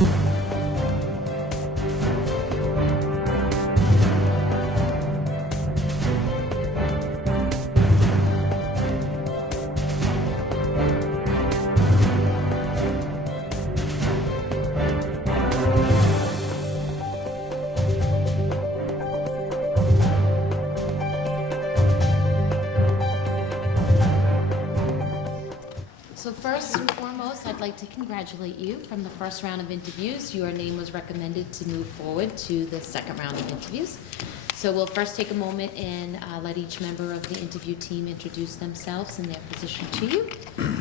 So first and foremost, I'd like to congratulate you. From the first round of interviews, your name was recommended to move forward to the second round of interviews. So we'll first take a moment and let each member of the interview team introduce themselves and their position to you.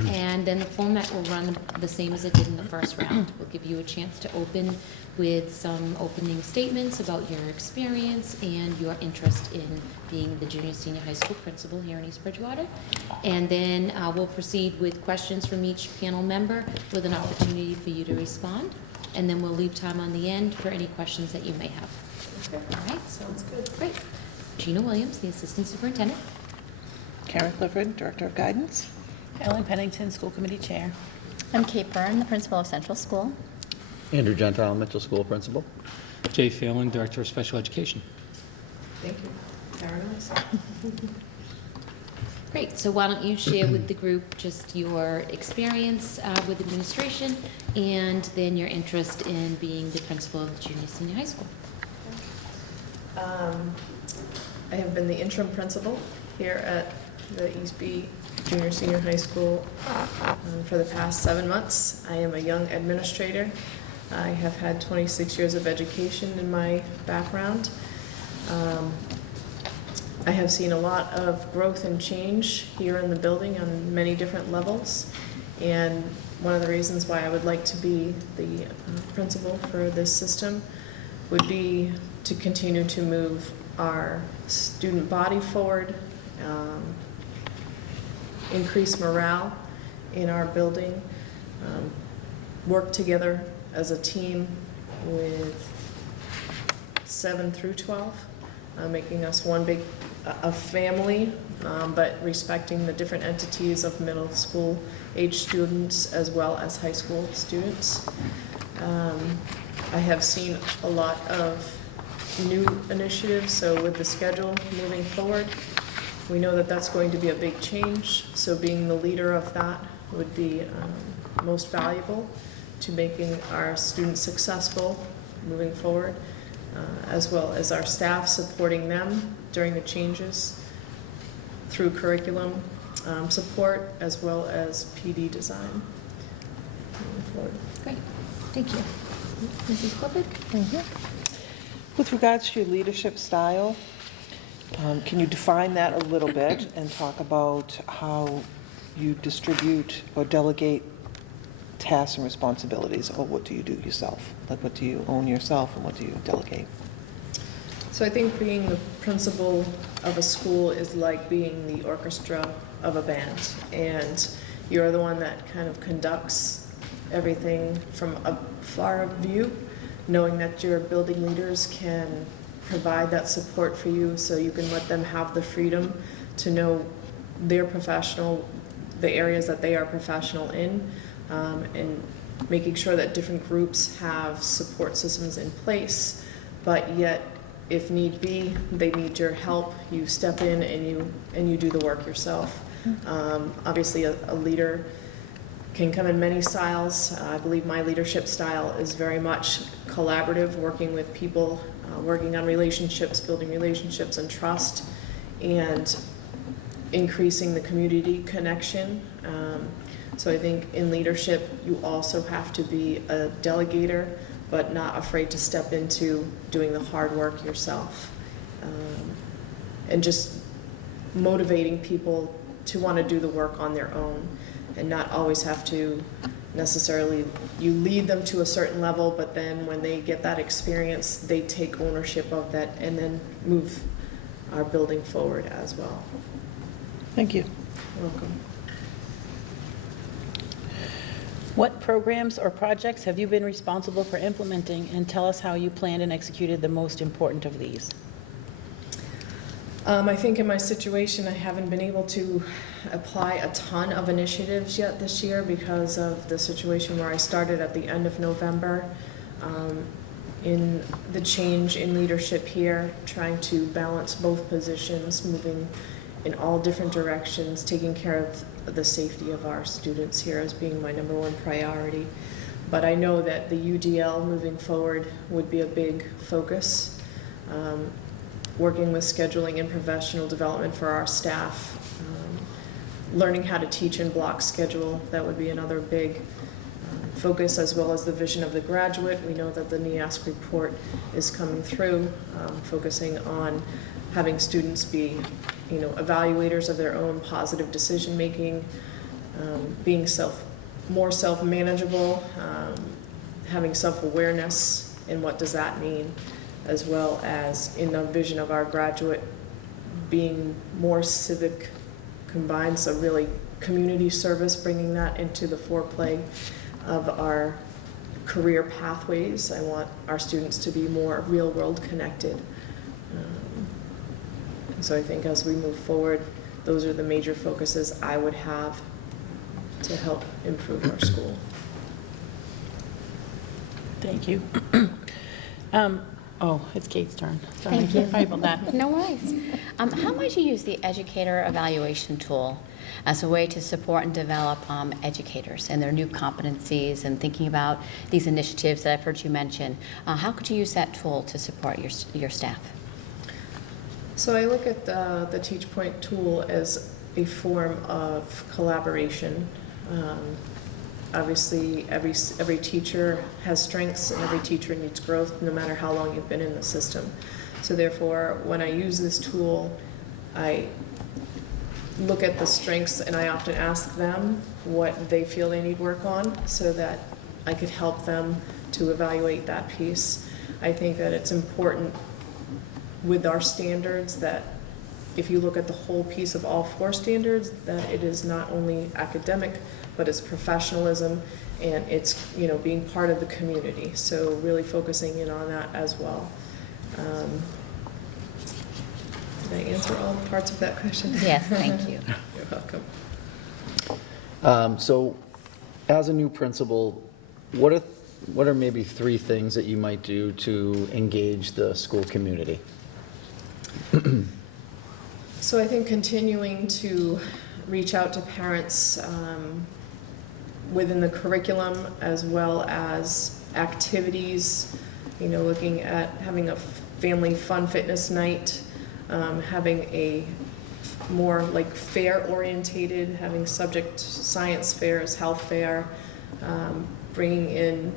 And then the format will run the same as it did in the first round. We'll give you a chance to open with some opening statements about your experience and your interest in being the junior senior high school principal here in East Bridgewater. And then we'll proceed with questions from each panel member with an opportunity for you to respond. And then we'll leave time on the end for any questions that you may have. Okay. All right. Sounds good. Great. Gina Williams, the Assistant Superintendent. Karen Clifford, Director of Guidance. Ellen Pennington, School Committee Chair. I'm Kate Byrne, the principal of Central School. Andrew Gentile, Mitchell School Principal. Jay Phelan, Director of Special Education. Thank you. Karen, Ellis. Great. So why don't you share with the group just your experience with administration and then your interest in being the principal of the junior senior high school. I have been the interim principal here at the Eastby Junior Senior High School for the past 7 months. I am a young administrator. I have had 26 years of education in my background. I have seen a lot of growth and change here in the building on many different levels. And one of the reasons why I would like to be the principal for this system would be to continue to move our student body forward, increase morale in our building, work together as a team with 7 through 12, making us one big a family, but respecting the different entities of middle school age students as well as high school students. I have seen a lot of new initiatives, so with the schedule moving forward, we know that that's going to be a big change, so being the leader of that would be most valuable to making our students successful moving forward, as well as our staff supporting them during the changes through curriculum support as well as PD design moving forward. Great. Thank you. Mrs. Clifford? With regards to your leadership style, can you define that a little bit and talk about how you distribute or delegate tasks and responsibilities, or what do you do yourself? Like, what do you own yourself and what do you delegate? So I think being the principal of a school is like being the orchestra of a band, and you're the one that kind of conducts everything from a far view, knowing that your building leaders can provide that support for you so you can let them have the freedom to know they're professional, the areas that they are professional in, and making sure that different groups have support systems in place, but yet if need be, they need your help, you step in and you do the work yourself. Obviously a leader can come in many styles. I believe my leadership style is very much collaborative, working with people, working on relationships, building relationships and trust, and increasing the community connection. So I think in leadership, you also have to be a delegator, but not afraid to step into doing the hard work yourself. And just motivating people to want to do the work on their own and not always have to necessarily, you lead them to a certain level, but then when they get that experience, they take ownership of that and then move our building forward as well. Thank you. You're welcome. What programs or projects have you been responsible for implementing, and tell us how you planned and executed the most important of these? I think in my situation, I haven't been able to apply a ton of initiatives yet this year because of the situation where I started at the end of November. In the change in leadership here, trying to balance both positions, moving in all different directions, taking care of the safety of our students here as being my number one priority. But I know that the UDL moving forward would be a big focus. Working with scheduling and professional development for our staff, learning how to teach in block schedule, that would be another big focus, as well as the vision of the graduate. We know that the NEASC report is coming through, focusing on having students be, evaluators of their own positive decision making, being more self-manageable, having self-awareness, and what does that mean, as well as in the vision of our graduate being more civic combined, so really community service, bringing that into the foreplay of our career pathways. I want our students to be more real-world connected. So I think as we move forward, those are the major focuses I would have to help improve our school. Thank you. It's Kate's turn. Sorry. Thank you. Sorry about that. No worries. How might you use the Educator evaluation tool as a way to support and develop educators and their new competencies and thinking about these initiatives that I've heard you mention? How could you use that tool to support your staff? So I look at the Teach Point tool as a form of collaboration. Obviously, every teacher has strengths and every teacher needs growth, no matter how long you've been in the system. So therefore, when I use this tool, I look at the strengths and I often ask them what they feel they need work on so that I could help them to evaluate that piece. I think that it's important with our standards that if you look at the whole piece of all 4 standards, that it is not only academic, but it's professionalism and it's being part of the community. So really focusing in on that as well. Did I answer all parts of that question? Yes, thank you. You're welcome. So as a new principal, what are maybe 3 things that you might do to engage the school community? So I think continuing to reach out to parents within the curriculum as well as activities, looking at having a family fun fitness night, having a more like fair orientated, having subject science fairs, health fair, bringing in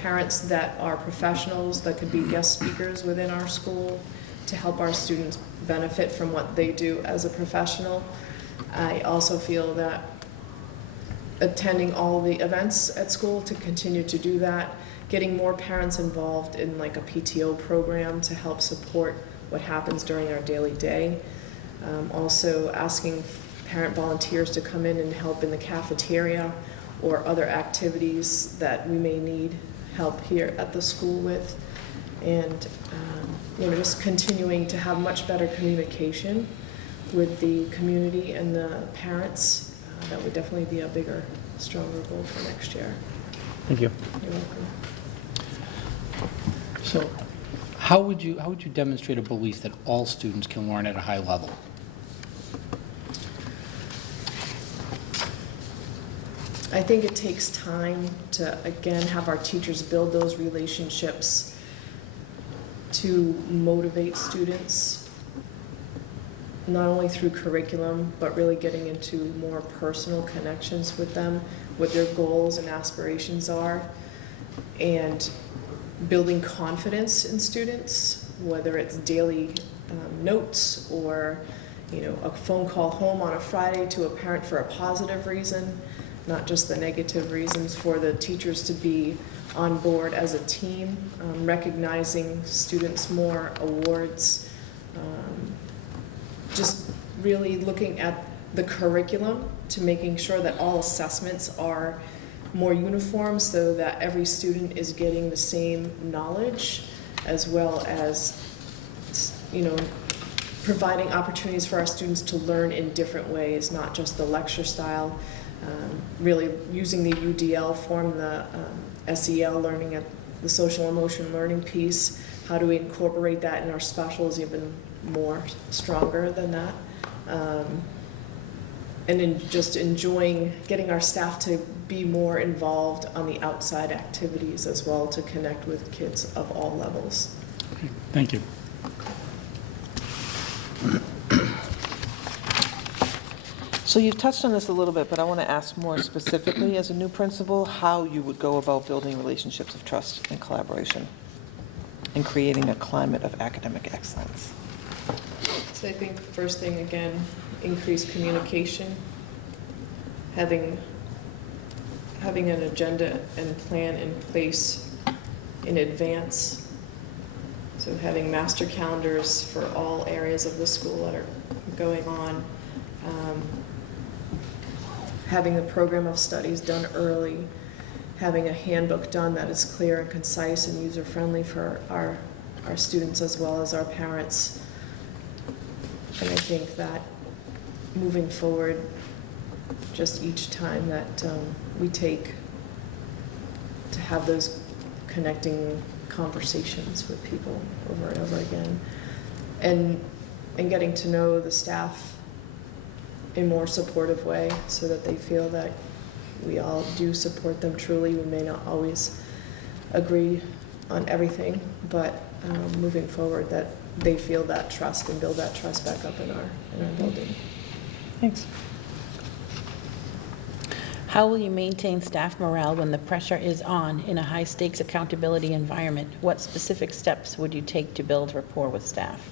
parents that are professionals that could be guest speakers within our school to help our students benefit from what they do as a professional. I also feel that attending all the events at school to continue to do that, getting more parents involved in like a PTO program to help support what happens during our daily day. Also asking parent volunteers to come in and help in the cafeteria or other activities that we may need help here at the school with. And just continuing to have much better communication with the community and the parents. That would definitely be a bigger, stronger goal for next year. Thank you. You're welcome. So how would you demonstrate a belief that all students can learn at a high level? I think it takes time to, again, have our teachers build those relationships to motivate students, not only through curriculum, but really getting into more personal connections with them, what their goals and aspirations are, and building confidence in students, whether it's daily notes or a phone call home on a Friday to a parent for a positive reason, not just the negative reasons, for the teachers to be on board as a team, recognizing students more, awards, just really looking at the curriculum to making sure that all assessments are more uniform so that every student is getting the same knowledge, as well as you know, providing opportunities for our students to learn in different ways, not just the lecture style, really using the UDL form, the SEL learning, at the social emotion learning piece. How do we incorporate that in our specials even more stronger than that? And then just enjoying getting our staff to be more involved on the outside activities as well, to connect with kids of all levels. Okay, thank you. So you've touched on this a little bit, but I want to ask more specifically, as a new principal, how you would go about building relationships of trust and collaboration and creating a climate of academic excellence. So I think the first thing, again, increased communication, having an agenda and plan in place in advance. So having master calendars for all areas of the school that are going on. Having the program of studies done early, having a handbook done that is clear and concise and user-friendly for our students as well as our parents. And I think that moving forward, just each time that we take to have those connecting conversations with people over and over again, and getting to know the staff in a more supportive way, so that they feel that we all do support them truly. We may not always agree on everything, but moving forward, that they feel that trust and build that trust back up in our building. Thanks. How will you maintain staff morale when the pressure is on in a high-stakes accountability environment? What specific steps would you take to build rapport with staff?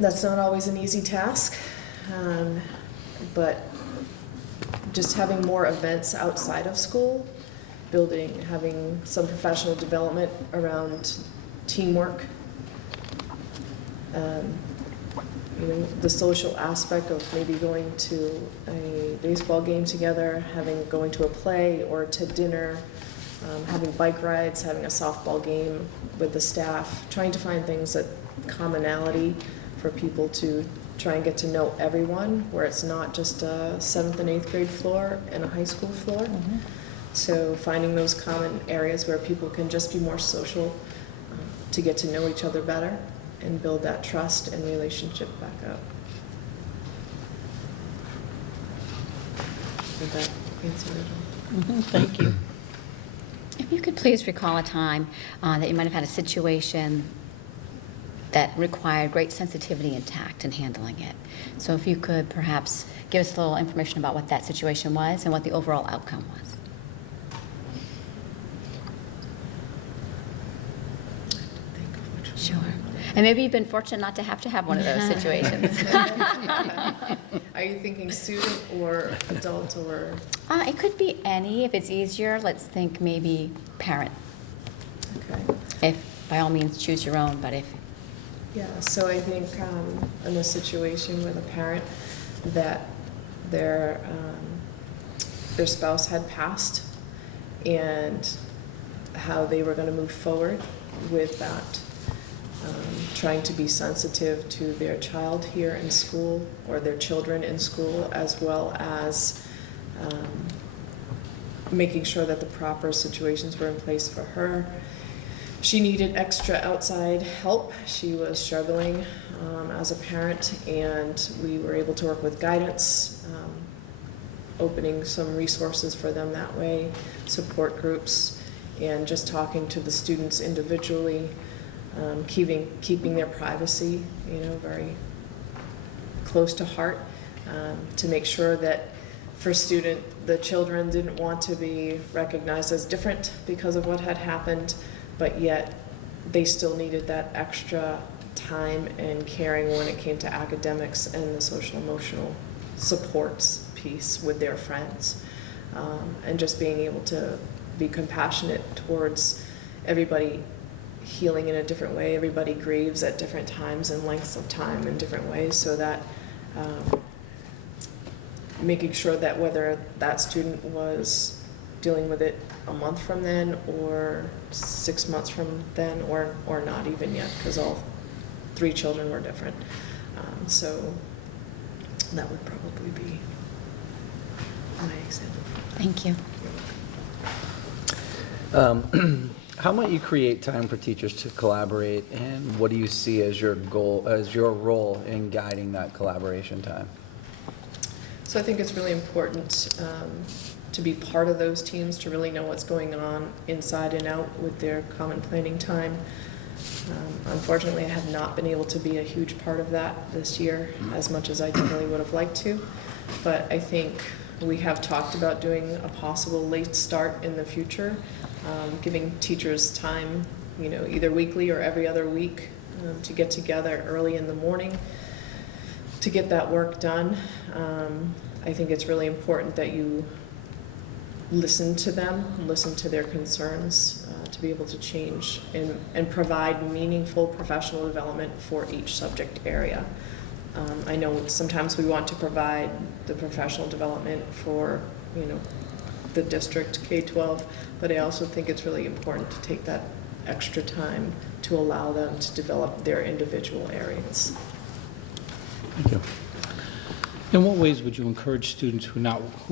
That's not always an easy task, but just having more events outside of school, having some professional development around teamwork, you know, the social aspect of maybe going to a baseball game together, going to a play or to dinner, having bike rides, having a softball game with the staff, trying to find things that commonality for people to try and get to know everyone, where it's not just a 7th and 8th grade floor and a high school floor. Mm-hmm. So finding those common areas where people can just be more social, to get to know each other better and build that trust and relationship back up. Did that answer it? Mm-hmm, thank you. If you could please recall a time that you might have had a situation that required great sensitivity and tact in handling it. So if you could perhaps give us a little information about what that situation was and what the overall outcome was. Sure. And maybe you've been fortunate not to have one of those situations. Are you thinking student or adult or? It could be any. If it's easier, let's think maybe parent. Okay. If, by all means, choose your own, but if. Yeah, so I think in a situation with a parent that their spouse had passed, and how they were going to move forward with that, trying to be sensitive to their child here in school or their children in school, as well as making sure that the proper situations were in place for her. She needed extra outside help. She was struggling as a parent, and we were able to work with guidance, opening some resources for them that way, support groups, and just talking to the students individually, keeping their privacy, very close to heart, to make sure that the children didn't want to be recognized as different because of what had happened, but yet they still needed that extra time and caring when it came to academics and the social emotional supports piece with their friends, and just being able to be compassionate towards everybody healing in a different way. Everybody grieves at different times and lengths of time in different ways, so that making sure that whether that student was dealing with it a month from then or 6 months from then, or not even yet, because all 3 children were different. So that would probably be my example. Thank you. How might you create time for teachers to collaborate, and what do you see as your goal, as your role in guiding that collaboration time? So I think it's really important to be part of those teams, to really know what's going on inside and out with their common planning time. Unfortunately, I have not been able to be a huge part of that this year as much as I really would have liked to. But I think we have talked about doing a possible late start in the future, giving teachers time, you know, either weekly or every other week to get together early in the morning to get that work done. I think it's really important that you listen to them, listen to their concerns, to be able to change and provide meaningful professional development for each subject area. I know sometimes we want to provide the professional development for, you know, the district K-12, but I also think it's really important to take that extra time to allow them to develop their individual areas. Thank you. In what ways would you encourage students who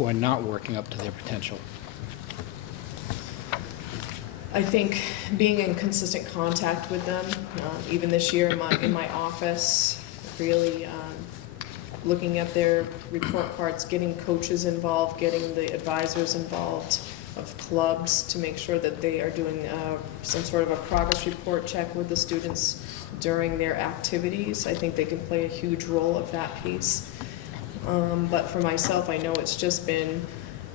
are not working up to their potential? I think being in consistent contact with them, even this year in my office, really looking at their report cards, getting coaches involved, getting the advisors involved of clubs to make sure that they are doing some sort of a progress report check with the students during their activities. I think they can play a huge role of that piece. But for myself, I know it's just been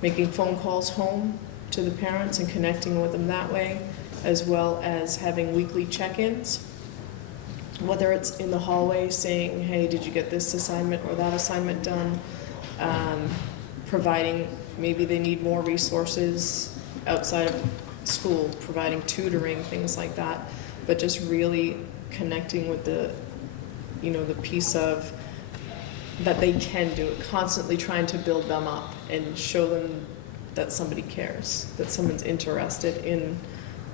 making phone calls home to the parents and connecting with them that way, as well as having weekly check-ins, whether it's in the hallway saying, hey, did you get this assignment or that assignment done? Providing, maybe they need more resources outside of school, providing tutoring, things like that, but just really connecting with the, you know, the piece of that they can do it, constantly trying to build them up and show them that somebody cares, that someone's interested in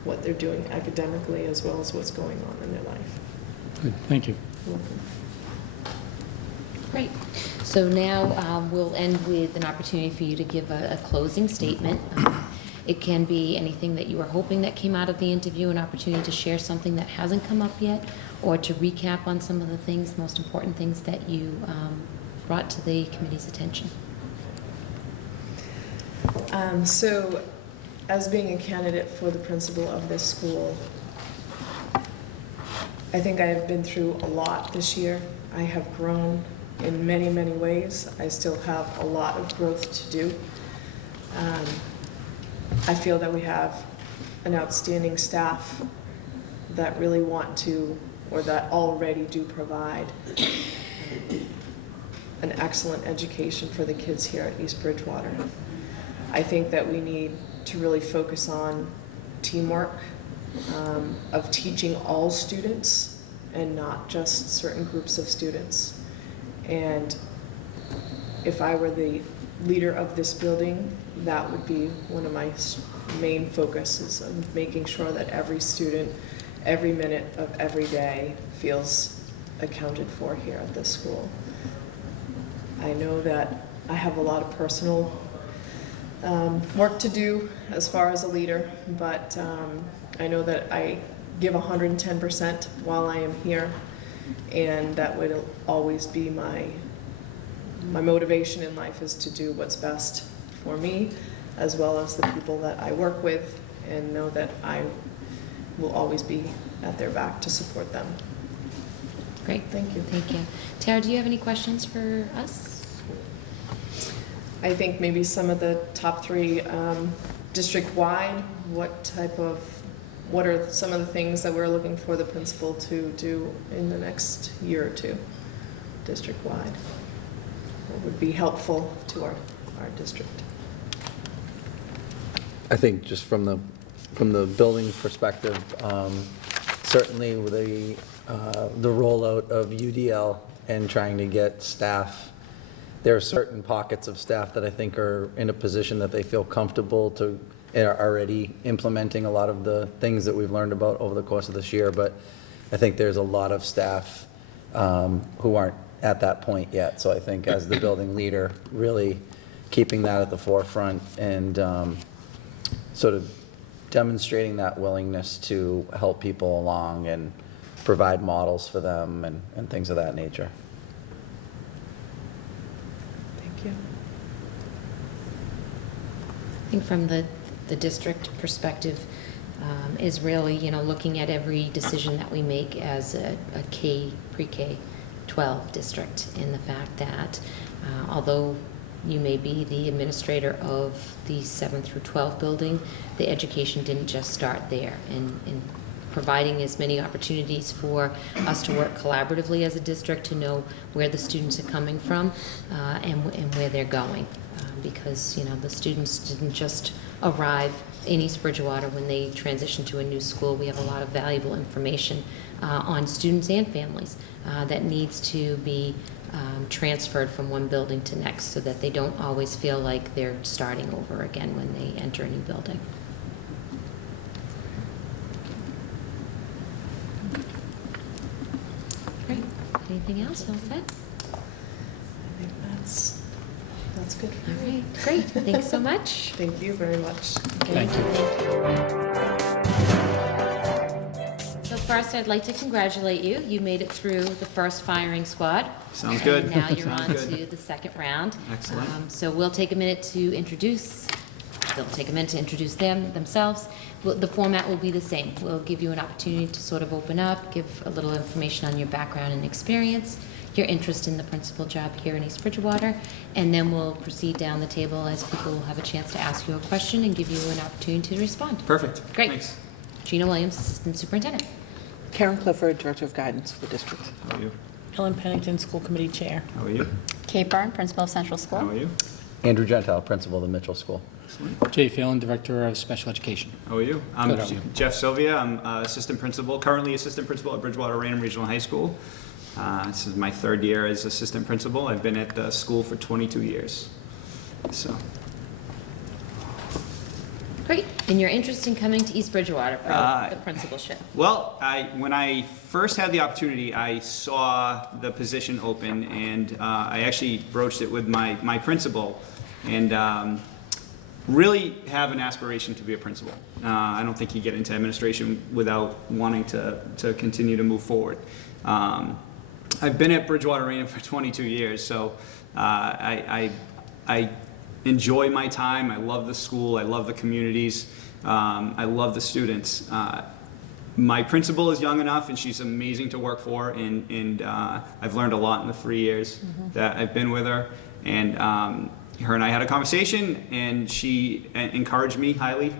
what they're doing academically as well as what's going on in their life. Good, thank you. You're welcome. Great. So now we'll end with an opportunity for you to give a closing statement. It can be anything that you were hoping that came out of the interview, an opportunity to share something that hasn't come up yet, or to recap on some of the things, most important things that you brought to the committee's attention. So, as being a candidate for the principal of this school, I think I have been through a lot this year. I have grown in many, many ways. I still have a lot of growth to do. I feel that we have an outstanding staff that really want to, or that already do provide an excellent education for the kids here at East Bridgewater. I think that we need to really focus on teamwork, of teaching all students and not just certain groups of students. And if I were the leader of this building, that would be one of my main focuses, of making sure that every student, every minute of every day feels accounted for here at this school. I know that I have a lot of personal work to do as far as a leader, but I know that I give 110% while I am here, and that would always be my motivation in life, is to do what's best for me as well as the people that I work with, and know that I will always be at their back to support them. Great. Thank you. Thank you. Tara, do you have any questions for us? I think maybe some of the top 3 district-wide, what are some of the things that we're looking for the principal to do in the next year or 2, district-wide? What would be helpful to our district? I think just from the building perspective, certainly with the rollout of UDL and trying to get staff, there are certain pockets of staff that I think are in a position that they feel comfortable to, are already implementing a lot of the things that we've learned about over the course of this year. But I think there's a lot of staff who aren't at that point yet. So I think as the building leader, really keeping that at the forefront and sort of demonstrating that willingness to help people along and provide models for them and things of that nature. Thank you. I think from the district perspective is really, looking at every decision that we make as a pre-K 12 district, in the fact that although you may be the administrator of the 7 through 12 building, the education didn't just start there. And providing as many opportunities for us to work collaboratively as a district to know where the students are coming from and where they're going. Because, the students didn't just arrive in East Bridgewater when they transitioned to a new school. We have a lot of valuable information on students and families that needs to be transferred from one building to next, so that they don't always feel like they're starting over again when they enter a new building. Great. Anything else? All set? I think that's good for All me. right. Great. Thanks so much. Thank you very much. Thank you. So first, I'd like to congratulate you. You made it through the first firing squad. Sounds good. And now you're Sounds on good. to the second round. Excellent. So we'll take a minute to introduce, they'll take a minute to introduce themselves. The format will be the same. We'll give you an opportunity to sort of open up, give a little information on your background and experience, your interest in the principal job here in East Bridgewater, and then we'll proceed down the table as people will have a chance to ask you a question and give you an opportunity to respond. Perfect. Great. Thanks. Gina Williams, Assistant Superintendent. Karen Clifford, Director of Guidance for the district. How are you? Ellen Pennington, School Committee Chair. How are you? Kate Byrne, Principal of Central School. How are you? Andrew Gentile, Principal of the Mitchell School. Excellent. Jay Phelan, Director of Special Education. How are you? I'm Good, how are you? Jeff Sylvia. I'm Assistant Principal, currently Assistant Principal at Bridgewater Raynham Regional High School. This is my third year as Assistant Principal. I've been at the school for 22 years. So, Great. And your interest in coming to East Bridgewater for the principalship? well, when I first had the opportunity, I saw the position open, and I actually broached it with my principal, and really have an aspiration to be a principal. I don't think you get into administration without wanting to continue to move forward. I've been at Bridgewater Raynham for 22 years, so I enjoy my time. I love the school. I love the communities. I love the students. My principal is young enough, and she's amazing to work for, and I've learned a lot in the 3 years that I've been with her. And her and I had a conversation, and she encouraged me highly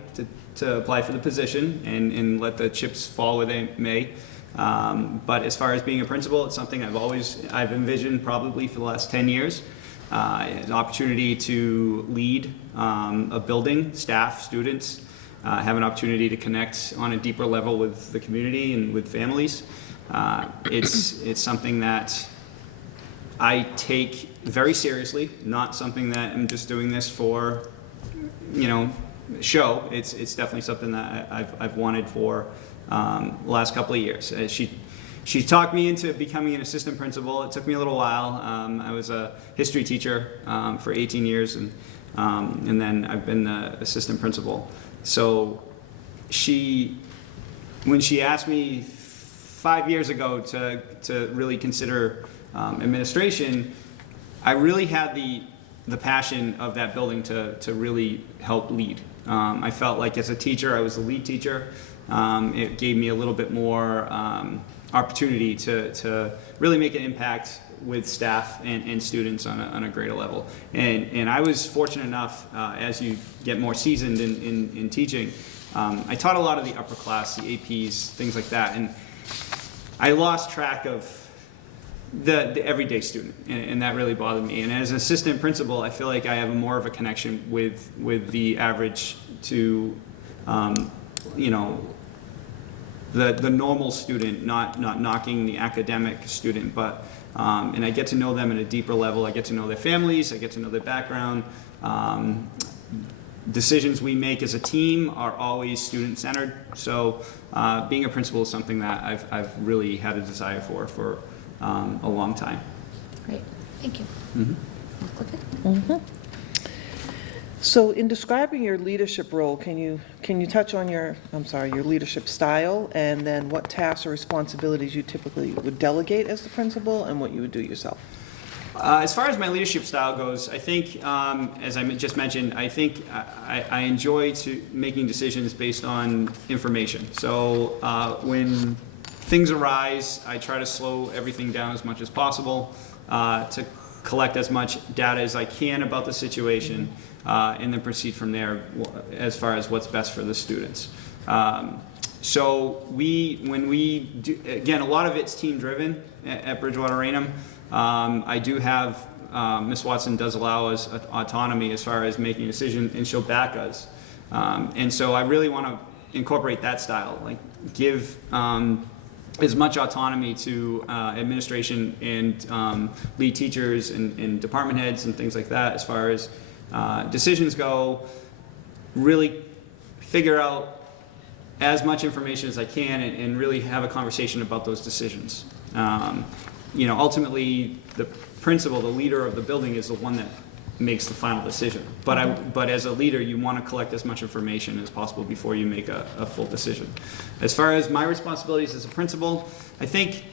to apply for the position and let the chips fall where they may. But as far as being a principal, it's something I've envisioned probably for the last 10 years. An opportunity to lead a building, staff, students, have an opportunity to connect on a deeper level with the community and with families. It's something that I take very seriously, not something that I'm just doing this for, show. It's definitely something that I've wanted for the last couple of years. She talked me into becoming an assistant principal. It took me a little while. I was a history teacher for 18 years, and then I've been the assistant principal. So when she asked me 5 years ago to really consider administration, I really had the passion of that building to really help lead. I felt like as a teacher, I was the lead teacher. It gave me a little bit more opportunity to really make an impact with staff and students on a greater level. And I was fortunate enough, as you get more seasoned in teaching, I taught a lot of the upper class, the APs, things like that, and I lost track of the everyday student, and that really bothered me. And as an assistant principal, I feel like I have more of a connection with the average to, the normal student, not knocking the academic student, but and I get to know them at a deeper level. I get to know their families. I get to know their background. decisions we make as a team are always student-centered. So being a principal is something that I've really had a desire for a long time. Great, thank you. Clifford? So in describing your leadership role, can you touch on your leadership style, and then what tasks or responsibilities you typically would delegate as the principal and what you would do yourself? As far as my leadership style goes, I think, as I just mentioned, I think I enjoy making decisions based on information. So when things arise, I try to slow everything down as much as possible to collect as much data as I can about the situation, and then proceed from there as far as what's best for the students. So when we do, again, a lot of it's team-driven at Bridgewater Raynham. I do have, Ms. Watson does allow us autonomy as far as making a decision, and she'll back us. And so I really want to incorporate that style, like give as much autonomy to administration and lead teachers and department heads and things like that as far as decisions go. Really figure out as much information as I can and really have a conversation about those decisions. You know, ultimately, the principal, the leader of the building, is the one that makes the final decision. But as a leader, you want to collect as much information as possible before you make a full decision. As far as my responsibilities as a principal, I think,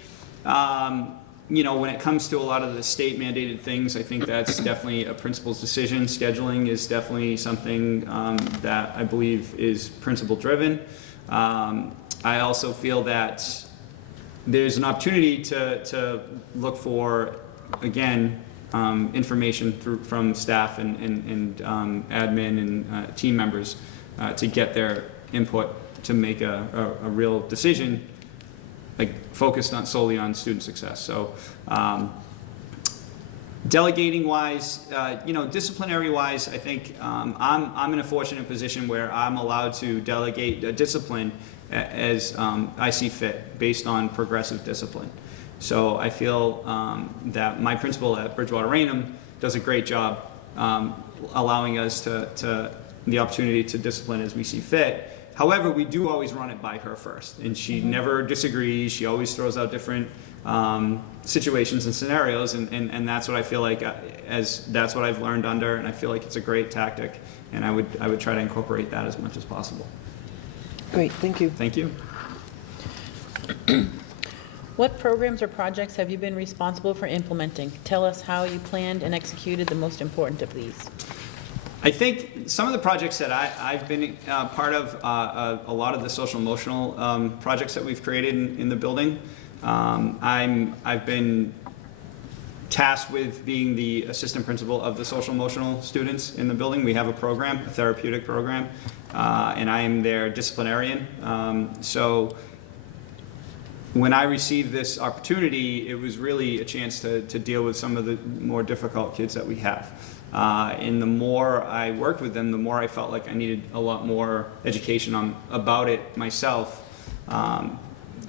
you know, when it comes to a lot of the state mandated things, I think that's definitely a principal's decision. Scheduling is definitely something that I believe is principal driven. I also feel that there's an opportunity to look for, again, information from staff and admin and team members to get their input to make a real decision, like focused solely on student success. So delegating wise, you know, disciplinary wise, I think I'm in a fortunate position where I'm allowed to delegate a discipline as I see fit based on progressive discipline. So I feel that my principal at Bridgewater Raynham does a great job allowing us to the opportunity to discipline as we see fit. However, we do always run it by her first, and she never disagrees. She always throws out different situations and scenarios, and that's what I feel like that's what I've learned under, and I feel like it's a great tactic, and I would try to incorporate that as much as possible. Great, thank you. Thank you. What programs or projects have you been responsible for implementing? Tell us how you planned and executed the most important of these. I think some of the projects that I've been part of, a lot of the social emotional projects that we've created in the building. I've been tasked with being the assistant principal of the social emotional students in the building. We have a program, a therapeutic program, and I am their disciplinarian. So when I received this opportunity, it was really a chance to deal with some of the more difficult kids that we have. And the more I worked with them, the more I felt like I needed a lot more education about it myself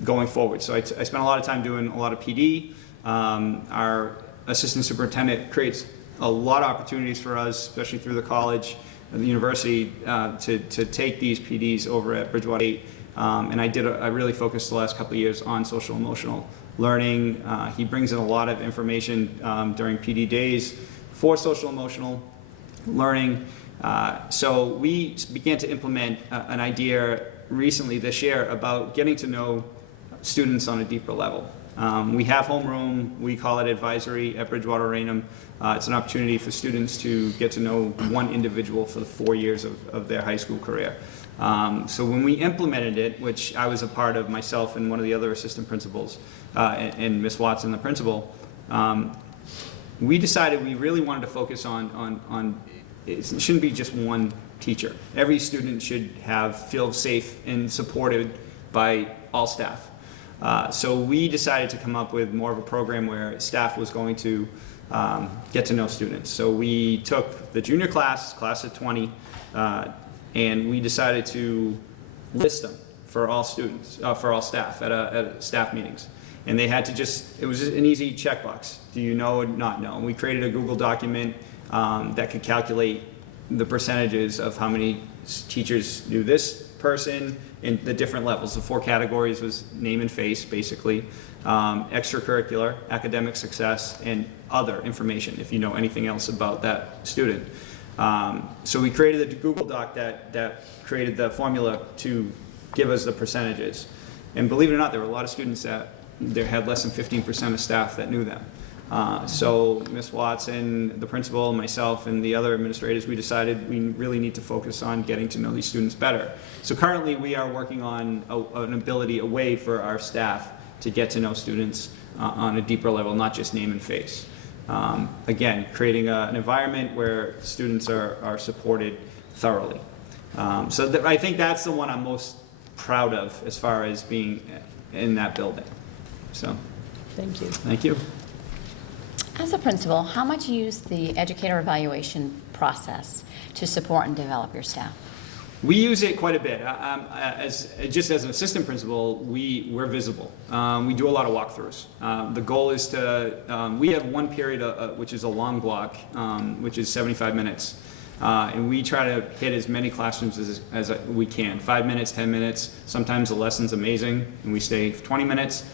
going forward. So I spent a lot of time doing a lot of PD. Our assistant superintendent creates a lot of opportunities for us, especially through the college and the university, to take these PDs over at Bridgewater 8. And I really focused the last couple of years on social emotional learning. He brings in a lot of information during PD days for social emotional learning. So we began to implement an idea recently this year about getting to know students on a deeper level. We have homeroom, we call it advisory at Bridgewater Raynham. It's an opportunity for students to get to know one individual for the 4 years of their high school career. So when we implemented it, which I was a part of myself and one of the other assistant principals, and Ms. Watson, the principal, we decided we really wanted to focus on it shouldn't be just one teacher. Every student should feel safe and supported by all staff. So we decided to come up with more of a program where staff was going to get to know students. So we took the junior class of 20, and we decided to list them for all students, for all staff at staff meetings. And they had to it was just an easy checkbox. Do you know or not know? And we created a Google document that could calculate the percentages of how many teachers knew this person in the different levels. The 4 categories was name and face, basically, extracurricular, academic success, and other information, if you know anything else about that student. So we created a Google Doc that created the formula to give us the percentages. And believe it or not, there were a lot of students that there had less than 15% of staff that knew them. So Ms. Watson, the principal, myself, and the other administrators, we decided we really need to focus on getting to know these students better. So currently we are working on a way for our staff to get to know students on a deeper level, not just name and face. Again, creating an environment where students are supported thoroughly. So I think that's the one I'm most proud of as far as being in that building. So, Thank you. thank you. As a principal, how much you use the educator evaluation process to support and develop your staff? We use it quite a bit. Just as an assistant principal, we're visible. We do a lot of walkthroughs. The goal is to, we have one period, which is a long block, which is 75 minutes. And we try to hit as many classrooms as we can. 5 minutes, 10 minutes. Sometimes the lesson's amazing and we stay 20 minutes.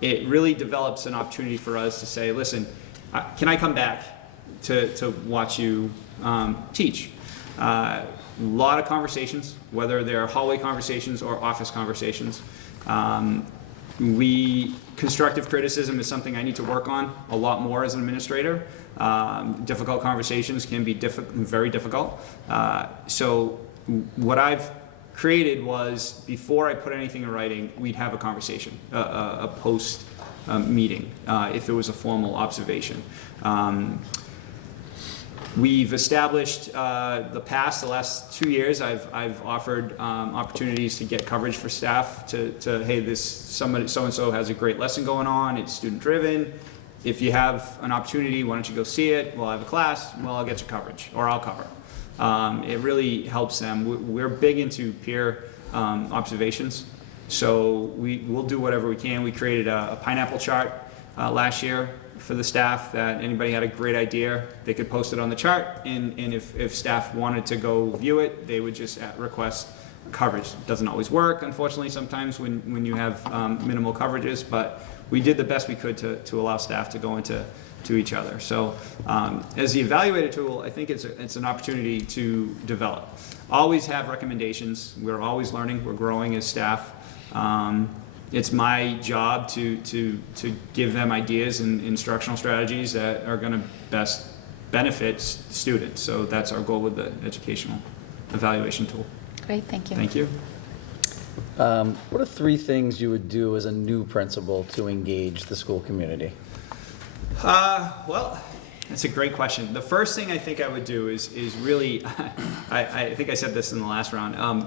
It really develops an opportunity for us to say, listen, can I come back to watch you teach? A lot of conversations, whether they're hallway conversations or office conversations. Constructive criticism is something I need to work on a lot more as an administrator. Difficult conversations can be very difficult. So what I've created was, before I put anything in writing, we'd have a conversation, a post meeting, if it was a formal observation. We've established the last 2 years, I've offered opportunities to get coverage for staff to hey, so-and-so has a great lesson going on, it's student driven. If you have an opportunity, why don't you go see it? We'll have a class, well, I'll get you coverage, or I'll cover. It really helps them. We're big into peer observations, so we'll do whatever we can. We created a pineapple chart last year for the staff, that anybody had a great idea, they could post it on the chart, and if staff wanted to go view it, they would just request coverage. It doesn't always work, unfortunately, sometimes when you have minimal coverages, but we did the best we could to allow staff to go into each other. So as the evaluator tool, I think it's an opportunity to develop. Always have recommendations. We're always learning. We're growing as staff. It's my job to give them ideas and instructional strategies that are going to best benefit students. So that's our goal with the educational evaluation tool. Great, thank you. Thank you. What are 3 things you would do as a new principal to engage the school community? Well, that's a great question. The first thing I think I would do is really, I think I said this in the last round.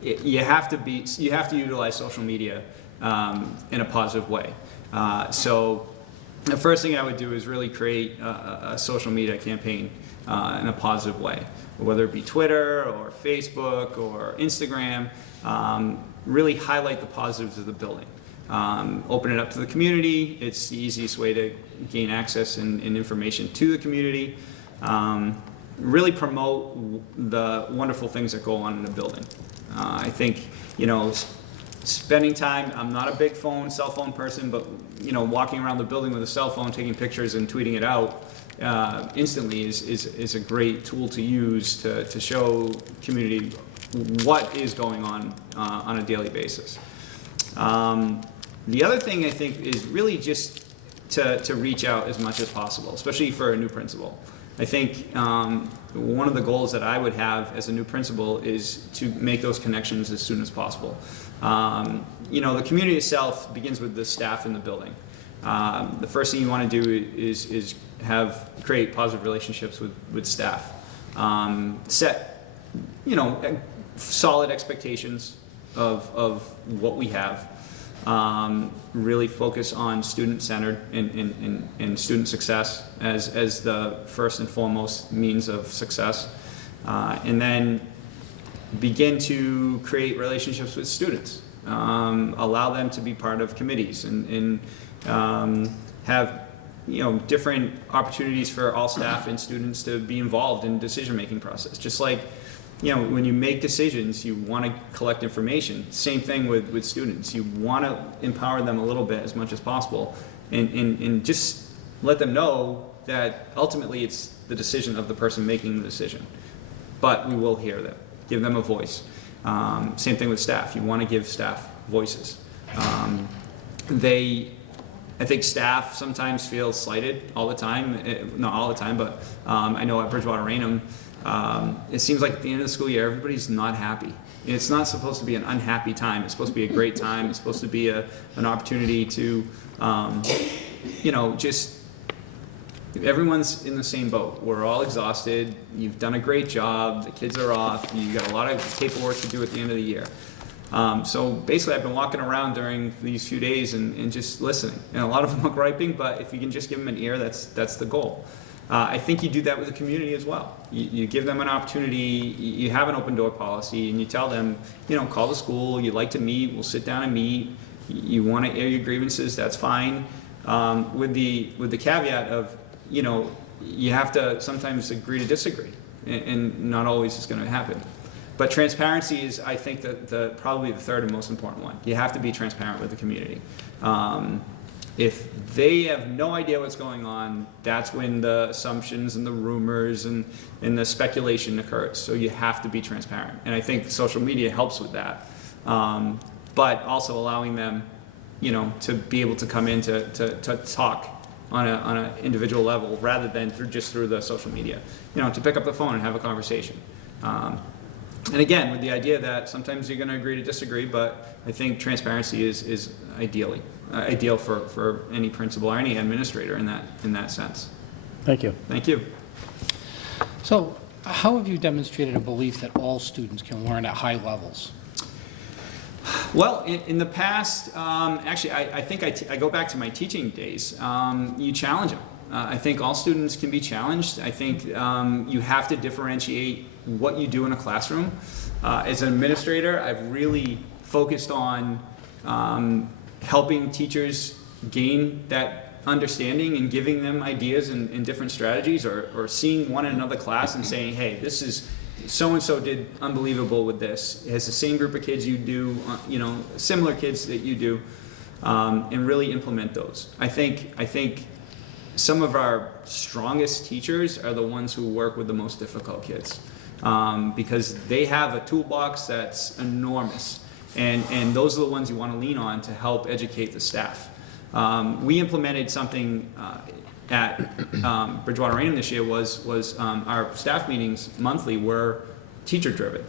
You have to utilize social media in a positive way. So the first thing I would do is really create a social media campaign in a positive way, whether it be Twitter or Facebook or Instagram. Really highlight the positives of the building. Open it up to the community. It's the easiest way to gain access and information to the community. Really promote the wonderful things that go on in the building. I think, spending time, I'm not a big cell phone person, but, walking around the building with a cell phone, taking pictures and tweeting it out instantly is a great tool to use to show community what is going on a daily basis. The other thing I think is really just to reach out as much as possible, especially for a new principal. I think one of the goals that I would have as a new principal is to make those connections as soon as possible. The community itself begins with the staff in the building. The first thing you want to do is create positive relationships with staff. Set solid expectations of what we have. Really focus on student-centered and student success as the first and foremost means of success. And then begin to create relationships with students. Allow them to be part of committees and have different opportunities for all staff and students to be involved in decision-making process. Just like, when you make decisions, you want to collect information. Same thing with students. You want to empower them a little bit as much as possible, and just let them know that ultimately it's the decision of the person making the decision. But we will hear them, give them a voice. Same thing with staff. You want to give staff voices. I think staff sometimes feel slighted all the time. Not all the time, but I know at Bridgewater Raynham, it seems like at the end of the school year, everybody's not happy. It's not supposed to be an unhappy time. It's supposed to be a great time. It's supposed to be an opportunity to, just, everyone's in the same boat. We're all exhausted. You've done a great job. The kids are off. You've got a lot of paperwork to do at the end of the year. So basically, I've been walking around during these few days and just listening. And a lot of them are griping, but if you can just give them an ear, that's the goal. I think you do that with the community as well. You give them an opportunity, you have an open door policy, and you tell them, call the school, you'd like to meet, we'll sit down and meet. You want to air your grievances, that's fine. With the caveat of, you have to sometimes agree to disagree, and not always is going to happen. But transparency is, I think, probably the third and most important one. You have to be transparent with the community. If they have no idea what's going on, that's when the assumptions and the rumors and the speculation occurs. So you have to be transparent. And I think social media helps with that. But also allowing them, to be able to come in to talk on an individual level rather than through the social media. To pick up the phone and have a conversation. And again, with the idea that sometimes you're going to agree to disagree, but I think transparency is ideal for any principal or any administrator in that sense. Thank you. Thank you. So how have you demonstrated a belief that all students can learn at high levels? Well, in the past, actually, I think I go back to my teaching days. You challenge them. I think all students can be challenged. I think you have to differentiate what you do in a classroom. As an administrator, I've really focused on helping teachers gain that understanding and giving them ideas and different strategies, or seeing one in another class and saying, hey, this is so-and-so did unbelievable with this. It has the same group of kids you do, similar kids that you do, and really implement those. I think some of our strongest teachers are the ones who work with the most difficult kids, because they have a toolbox that's enormous, and those are the ones you want to lean on to help educate the staff. We implemented something at Bridgewater Raynham this year was our staff meetings monthly were teacher driven.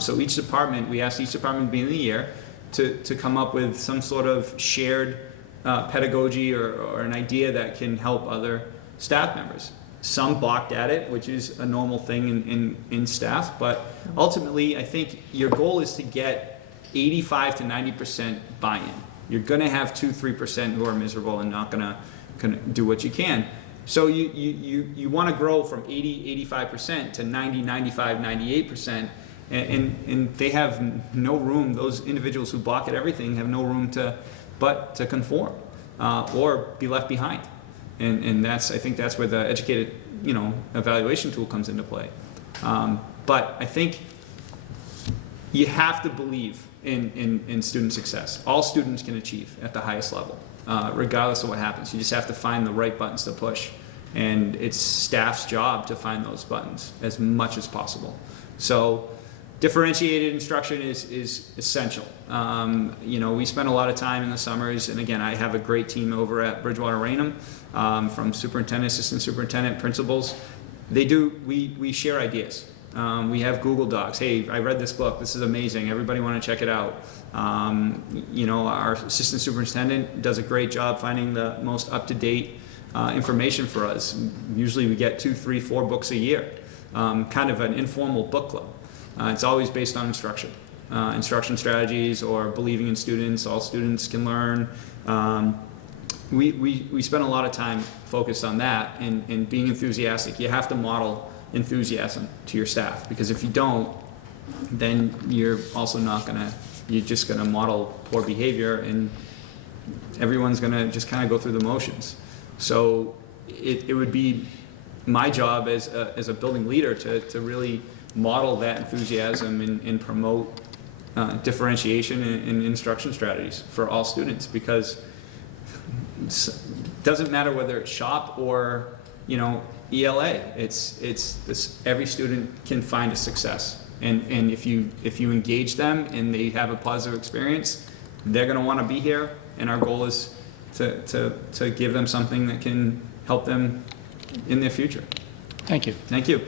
So each department, we asked each department at the beginning of the year to come up with some sort of shared pedagogy or an idea that can help other staff members. Some balked at it, which is a normal thing in staff, but ultimately I think your goal is to get 85 to 90% buy-in. You're gonna have 2-3% who are miserable and not gonna do what you can. So you wanna grow from 80-85% to 90-95, 98%, and they have no room, those individuals who balk at everything have no room but to conform or be left behind. And I think that's where the Educator evaluation tool comes into play. But I think you have to believe in student success. All students can achieve at the highest level, regardless of what happens. You just have to find the right buttons to push. And it's staff's job to find those buttons as much as possible. So differentiated instruction is essential. We spend a lot of time in the summers, and again, I have a great team over at Bridgewater Raynham, from superintendent, assistant superintendent, principals. We share ideas. We have Google Docs. Hey, I read this book. This is amazing. Everybody want to check it out. Our assistant superintendent does a great job finding the most up-to-date information for us. Usually we get 2, 3, 4 books a year. Kind of an informal book club. It's always based on instruction strategies, or believing in students. All students can learn. We spend a lot of time focused on that and being enthusiastic. You have to model enthusiasm to your staff, because if you don't, then you're also you're just gonna model poor behavior, and everyone's gonna just kind of go through the motions. So it would be my job as a building leader to really model that enthusiasm and promote differentiation and instruction strategies for all students, because it doesn't matter whether it's shop or, you know, ELA. It's this, every student can find a success, and if you engage them and they have a positive experience, they're going to want to be here. And our goal is to give them something that can help them in their future. Thank you. Thank you.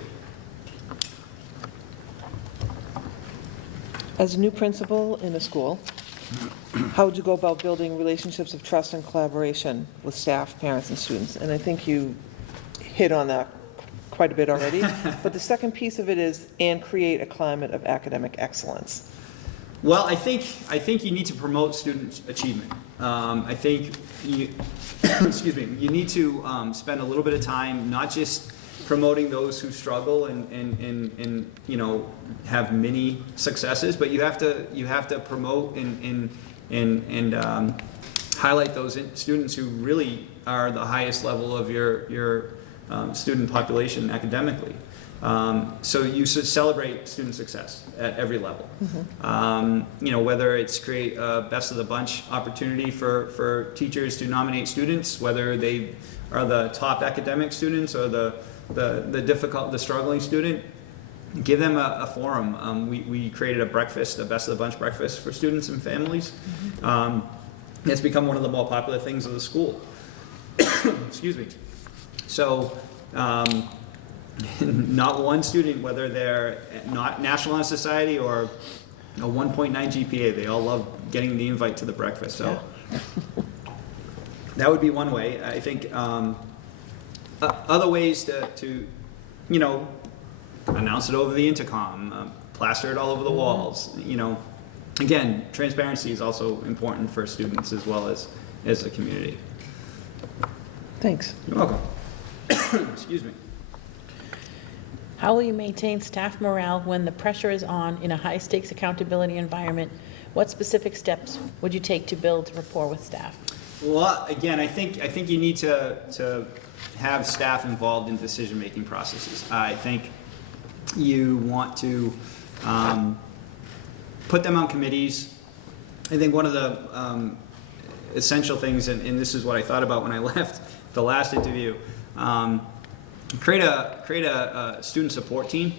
As a new principal in a school, how would you go about building relationships of trust and collaboration with staff, parents, and students? And I think you hit on that quite a bit already. But the second piece of it is, and create a climate of academic excellence. Well, I think you need to promote student achievement. I think you, excuse me, you need to spend a little bit of time not just promoting those who struggle and you know, have many successes, but you have to promote and highlight those students who really are the highest level of your student population academically. So you should celebrate student success at every level. You know, whether it's create a best of the bunch opportunity for teachers to nominate students, whether they are the top academic students or the struggling student, give them a forum. We created a breakfast, a best of the bunch breakfast for students and families. It's become one of the more popular things of the school. Excuse me. So, not one student, whether they're not National Honor Society or a 1.9 GPA, they all love getting the invite to the breakfast. So that would be one way. I think other ways to, you know, announce it over the intercom, plaster it all over the walls. You know, again, transparency is also important for students as well as the community. Thanks. You're welcome. Excuse me. How will you maintain staff morale when the pressure is on in a high-stakes accountability environment? What specific steps would you take to build rapport with staff? Well, again, I think you need to have staff involved in decision-making processes. I think you want to put them on committees. I think one of the essential things, and this is what I thought about when I left the last interview, create a student support team,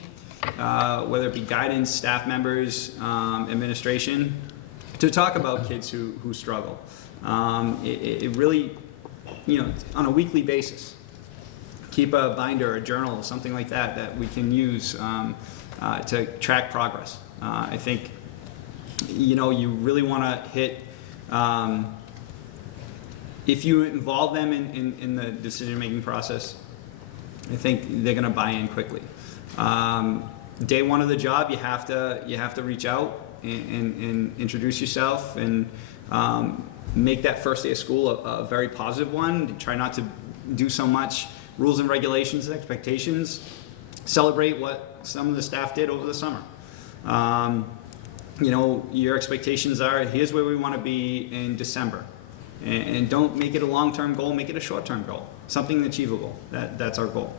whether it be guidance, staff members, administration, to talk about kids who struggle. It really, you know, on a weekly basis, keep a binder, a journal, something like that we can use to track progress. I think, you know, you really want to hit, if you involve them in the decision-making process, I think they're going to buy in quickly. Day one of the job, you have to reach out and introduce yourself and make that first day of school a very positive one. Try not to do so much rules and regulations and expectations. Celebrate what some of the staff did over the summer. You know, your expectations are, here's where we want to be in December. And don't make it a long-term goal, make it a short-term goal. Something achievable. That's our goal.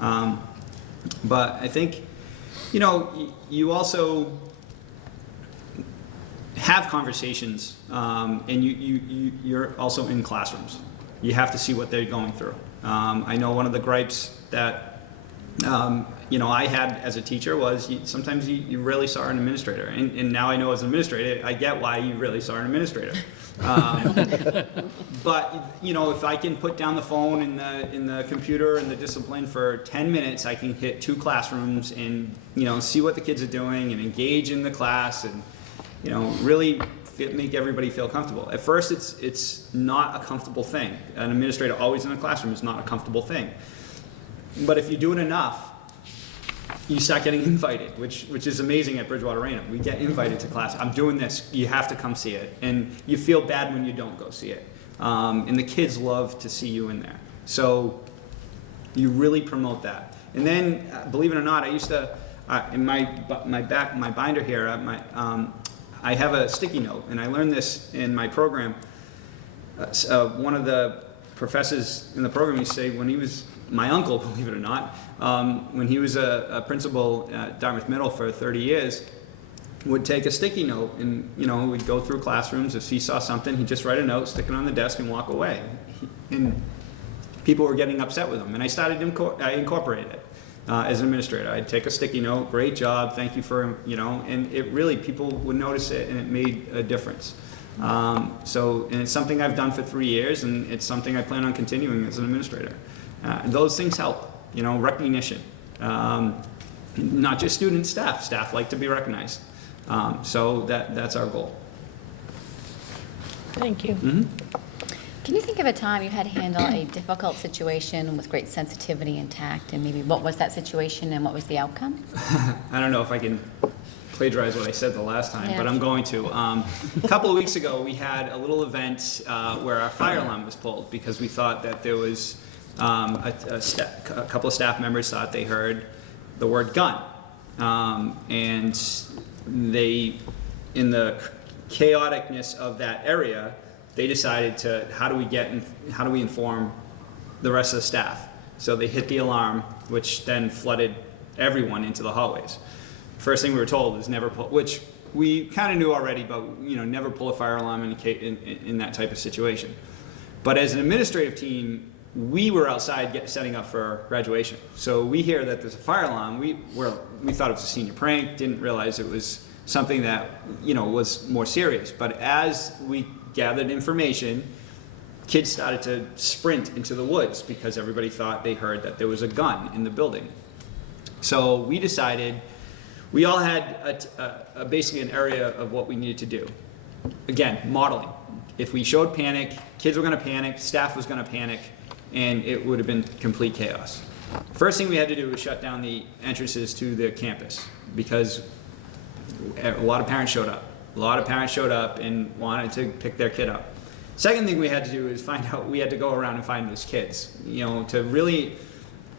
But I think, you know, you also have conversations, and you're also in classrooms. You have to see what they're going through. I know one of the gripes that you know, I had as a teacher was sometimes you rarely saw an administrator, and now I know as an administrator, I get why you rarely saw an administrator. But you know, if I can put down the phone in the computer and the discipline for 10 minutes, I can hit 2 classrooms and, you know, see what the kids are doing and engage in the class and, you know, really make everybody feel comfortable. At first, it's not a comfortable thing. An administrator always in a classroom is not a comfortable thing. But if you do it enough, you start getting invited, which is amazing at Bridgewater Raynham. We get invited to class. I'm doing this. You have to come see it. And you feel bad when you don't go see it. And the kids love to see you in there. So you really promote that. And then, believe it or not, I used to, in my binder here, I have a sticky note, and I learned this in my program. One of the professors in the program used to say when he was, my uncle, believe it or not, when he was a principal at Dartmouth Middle for 30 years, would take a sticky note and, we'd go through classrooms. If he saw something, he'd just write a note, stick it on the desk, and walk away. And people were getting upset with him. And I incorporated it as an administrator. I'd take a sticky note, great job, thank you for, and it really, people would notice it, and it made a difference. And it's something I've done for 3 years, and it's something I plan on continuing as an administrator. Those things help, recognition. Not just students, staff like to be recognized. So that's our goal. Thank you. Mm-hmm. Can you think of a time you had to handle a difficult situation with great sensitivity and tact, and maybe what was that situation and what was the outcome? I don't know if I can plagiarize what I said the last time, Yeah. but I'm going to. A couple of weeks ago, we had a little event where our fire alarm was pulled because we thought that there was a couple of staff members thought they heard the word gun. And they, in the chaoticness of that area, they decided to, how do we inform the rest of the staff? So they hit the alarm, which then flooded everyone into the hallways. First thing we were told is never pull, which we kind of knew already, but never pull a fire alarm in that type of situation. But as an administrative team, we were outside setting up for graduation. So we hear that there's a fire alarm. We thought it was a senior prank, didn't realize it was something that was more serious. But as we gathered information, kids started to sprint into the woods because everybody thought they heard that there was a gun in the building. So we decided, we all had basically an area of what we needed to do. Again, modeling. If we showed panic, kids were going to panic, staff was going to panic, and it would have been complete chaos. First thing we had to do was shut down the entrances to the campus because a lot of parents showed up. A lot of parents showed up and wanted to pick their kid up. Second thing we had to do is we had to go around and find those kids, to really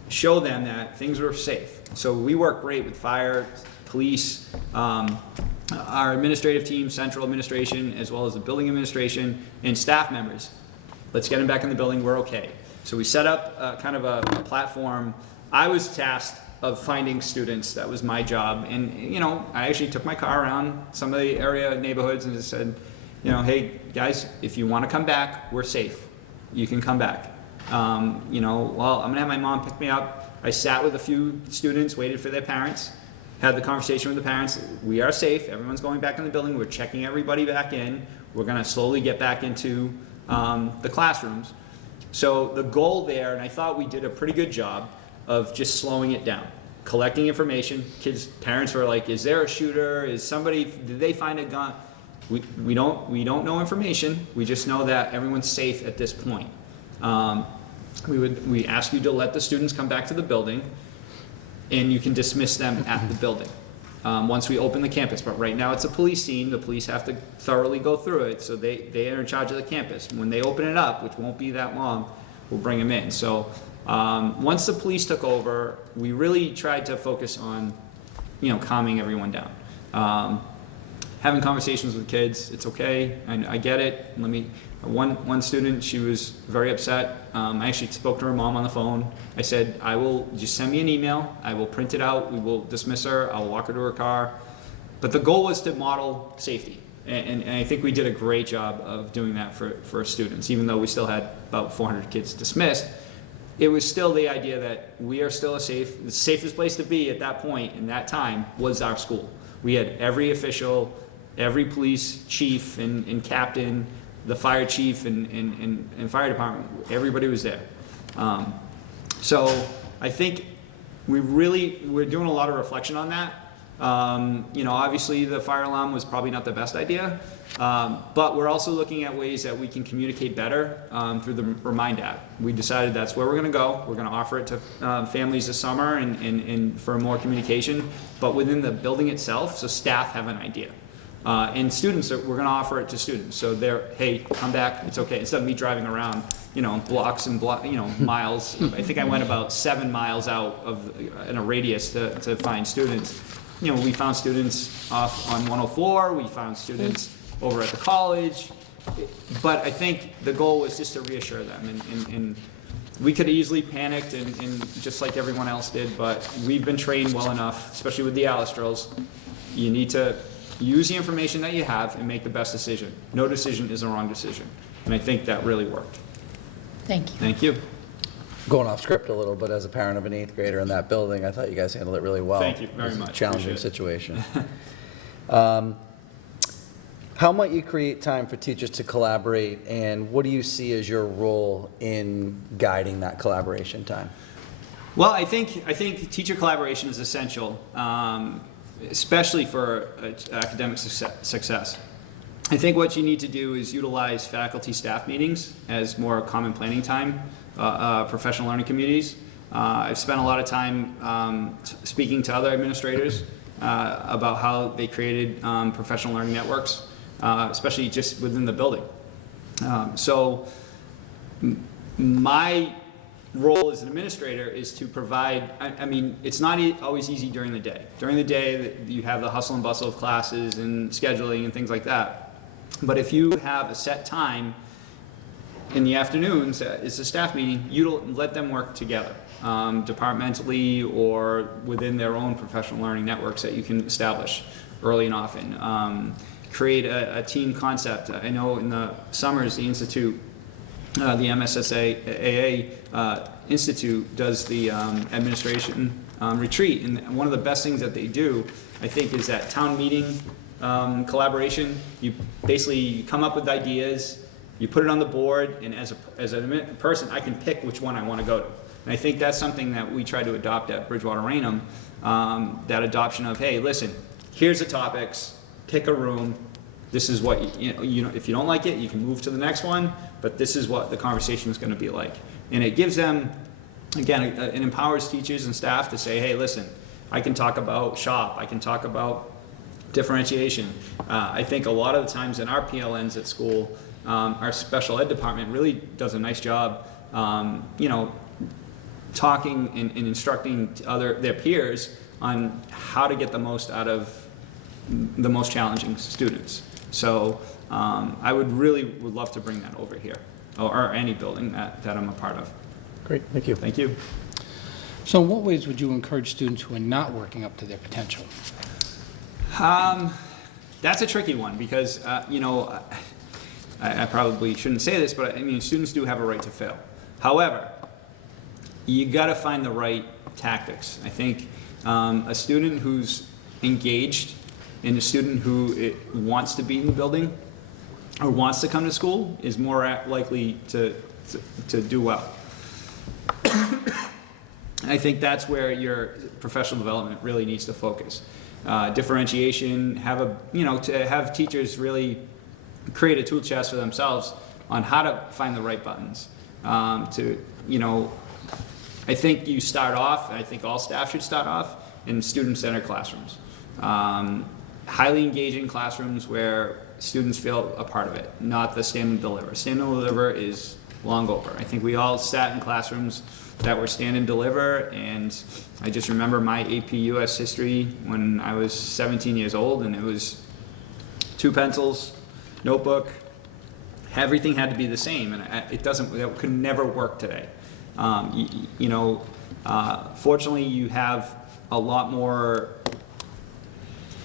show them that things were safe. So we work great with fire, police, our administrative team, central administration, as well as the building administration and staff members. Let's get them back in the building, we're okay. So we set up kind of a platform. I was tasked of finding students. That was my job. And, I actually took my car around some of the area neighborhoods and just said, hey, guys, if you want to come back, we're safe. You can come back. Well, I'm going to have my mom pick me up. I sat with a few students, waited for their parents, had the conversation with the parents. We are safe. Everyone's going back in the building. We're checking everybody back in. We're going to slowly get back into the classrooms. So the goal there, and I thought we did a pretty good job of just slowing it down, collecting information. Parents were like, is there a shooter? Did they find a gun? We don't know information. We just know that everyone's safe at this point. We ask you to let the students come back to the building, and you can dismiss them at the building once we open the campus. But right now it's a police scene. The police have to thoroughly go through it, so they are in charge of the campus. When they open it up, which won't be that long, we'll bring them in. So once the police took over, we really tried to focus on, calming everyone down. Having conversations with kids, it's okay, I get it. One student, she was very upset. I actually spoke to her mom on the phone. I said, I will just send me an email, I will print it out, we will dismiss her, I'll walk her to her car. But the goal was to model safety. And I think we did a great job of doing that for students, even though we still had about 400 kids dismissed. It was still the idea that we are still the safest place to be at that point in that time was our school. We had every official, every police chief and captain, the fire chief and fire department, everybody was there. So I think we're doing a lot of reflection on that. Obviously the fire alarm was probably not the best idea, but we're also looking at ways that we can communicate better through the Remind app. We decided that's where we're going to go. We're going to offer it to families this summer and for more communication, but within the building itself, so staff have an idea. And students, we're going to offer it to students. So hey, come back, it's okay. Instead of me driving around, blocks and miles. I think I went about 7 miles out in a radius to find students. We found students off on 104. We found students over at the college. But I think the goal was just to reassure them, and we could have easily panicked and just like everyone else did, but we've been trained well enough, especially with the Alice drills. You need to use the information that you have and make the best decision. No decision is a wrong decision, and I think that really worked. Thank you. Thank you. Going off script a little, but as a parent of an 8th grader in that building, I thought you guys handled it really well. Thank you very It was much. a challenging Appreciate it. situation. How might you create time for teachers to collaborate, and what do you see as your role in guiding that collaboration time? Well, I think teacher collaboration is essential, especially for academic success. I think what you need to do is utilize faculty staff meetings as more common planning time, professional learning communities. I've spent a lot of time speaking to other administrators about how they created professional learning networks, especially just within the building. So my role as an administrator is to provide, I mean, it's not always easy during the day. During the day, you have the hustle and bustle of classes and scheduling and things like that. But if you have a set time in the afternoons, it's a staff meeting, you let them work together, departmentally or within their own professional learning networks that you can establish early and often. Create a team concept. I know in the summers, the Institute, the MSSAA Institute does the administration retreat, and one of the best things that they do, I think, is that town meeting collaboration. You basically come up with ideas, you put it on the board, and as a person, I can pick which one I want to go to. And I think that's something that we try to adopt at Bridgewater Raynham, that adoption of, hey, listen, here's the topics, pick a room, this is what, you know, if you don't like it, you can move to the next one, but this is what the conversation is going to be like. And it gives them, again, it empowers teachers and staff to say, hey, listen, I can talk about SHOP, I can talk about differentiation. I think a lot of the times in our PLNs at school, our special ed department really does a nice job, you know, talking and instructing their peers on how to get the most out of the most challenging students. So I would love to bring that over here, or any building that I'm a part of. Great, thank you. Thank you. So in what ways would you encourage students who are not working up to their potential? That's a tricky one because, you know, I probably shouldn't say this, but I mean, students do have a right to fail. However, you got to find the right tactics. I think a student who's engaged and a student who wants to be in the building or wants to come to school is more likely to do well. And I think that's where your professional development really needs to focus. Differentiation, to have teachers really create a tool chest for themselves on how to find the right buttons. I think you start off, and I think all staff should start off, in student-centered classrooms. Highly engaging classrooms where students feel a part of it, not the stand and deliver. Stand and deliver is long over. I think we all sat in classrooms that were stand and deliver, and I just remember my AP US history when I was 17 years old, and it was 2 pencils, notebook, everything had to be the same, and that could never work today. Fortunately, you have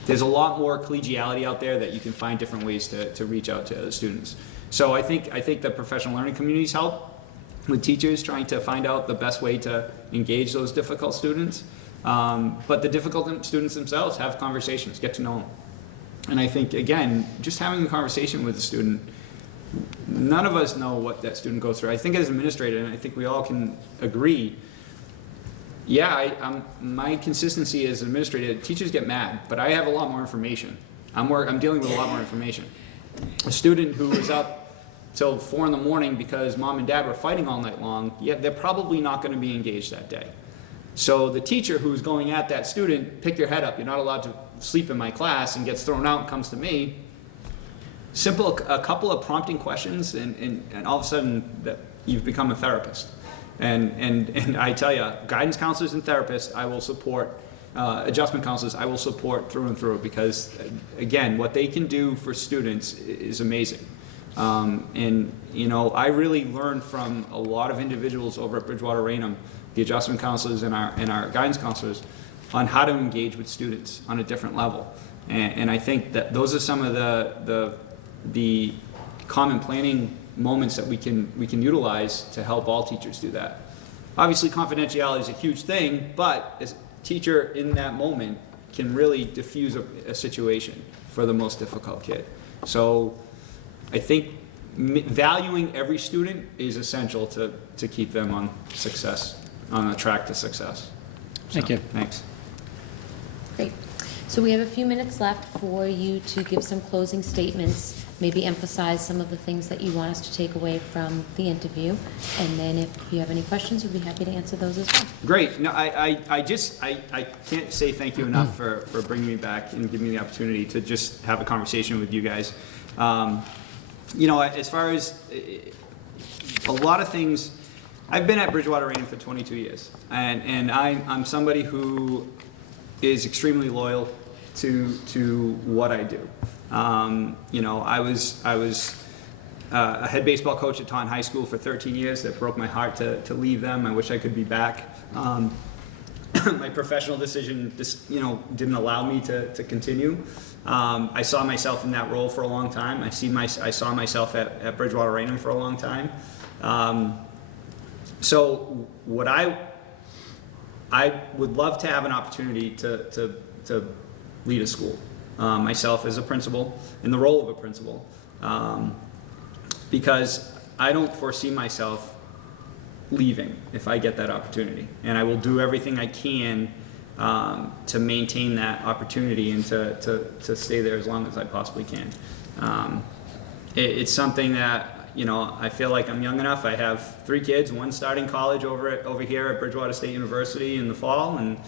there's a lot more collegiality out there that you can find different ways to reach out to other students. So I think the professional learning communities help with teachers trying to find out the best way to engage those difficult students. But the difficult students themselves have conversations, get to know them. And I think, again, just having a conversation with a student, none of us know what that student goes through. I think as an administrator, and I think we all can agree, my consistency as an administrator, teachers get mad, but I have a lot more information. I'm dealing with a lot more information. A student who is up till 4 in the morning because mom and dad were fighting all night long, they're probably not going to be engaged that day. So the teacher who's going at that student, pick your head up, you're not allowed to sleep in my class, and gets thrown out and comes to me, a couple of prompting questions, and all of a sudden you've become a therapist. And I tell you, guidance counselors and therapists, I will support. Adjustment counselors, I will support through and through, because again, what they can do for students is amazing. And, you know, I really learned from a lot of individuals over at Bridgewater Raynham, the adjustment counselors and our guidance counselors, on how to engage with students on a different level. And I think that those are some of the common planning moments that we can utilize to help all teachers do that. Obviously, confidentiality is a huge thing, but as a teacher in that moment can really diffuse a situation for the most difficult kid. So I think valuing every student is essential to keep them on a track to success. Thank you. Thanks. Great. So we have a few minutes left for you to give some closing statements, maybe emphasize some of the things that you want us to take away from the interview. And then if you have any questions, we'd be happy to answer those as well. Great. No, I can't say thank you enough for bringing me back and giving me the opportunity to just have a conversation with you guys. You know, as far as a lot of things, I've been at Bridgewater Raynham for 22 years, and I'm somebody who is extremely loyal to what I do. You know, I was a head baseball coach at Taunton High School for 13 years. That broke my heart to leave them. I wish I could be back. My professional decision just, you know, didn't allow me to continue. I saw myself in that role for a long time. I saw myself at Bridgewater Raynham for a long time. So what I would love to have an opportunity to lead a school, myself as a principal, in the role of a principal, because I don't foresee myself leaving if I get that opportunity. And I will do everything I can to maintain that opportunity and to stay there as long as I possibly can. It's something that, you know, I feel like I'm young enough. I have 3 kids, one starting college over here at Bridgewater State University in the fall, and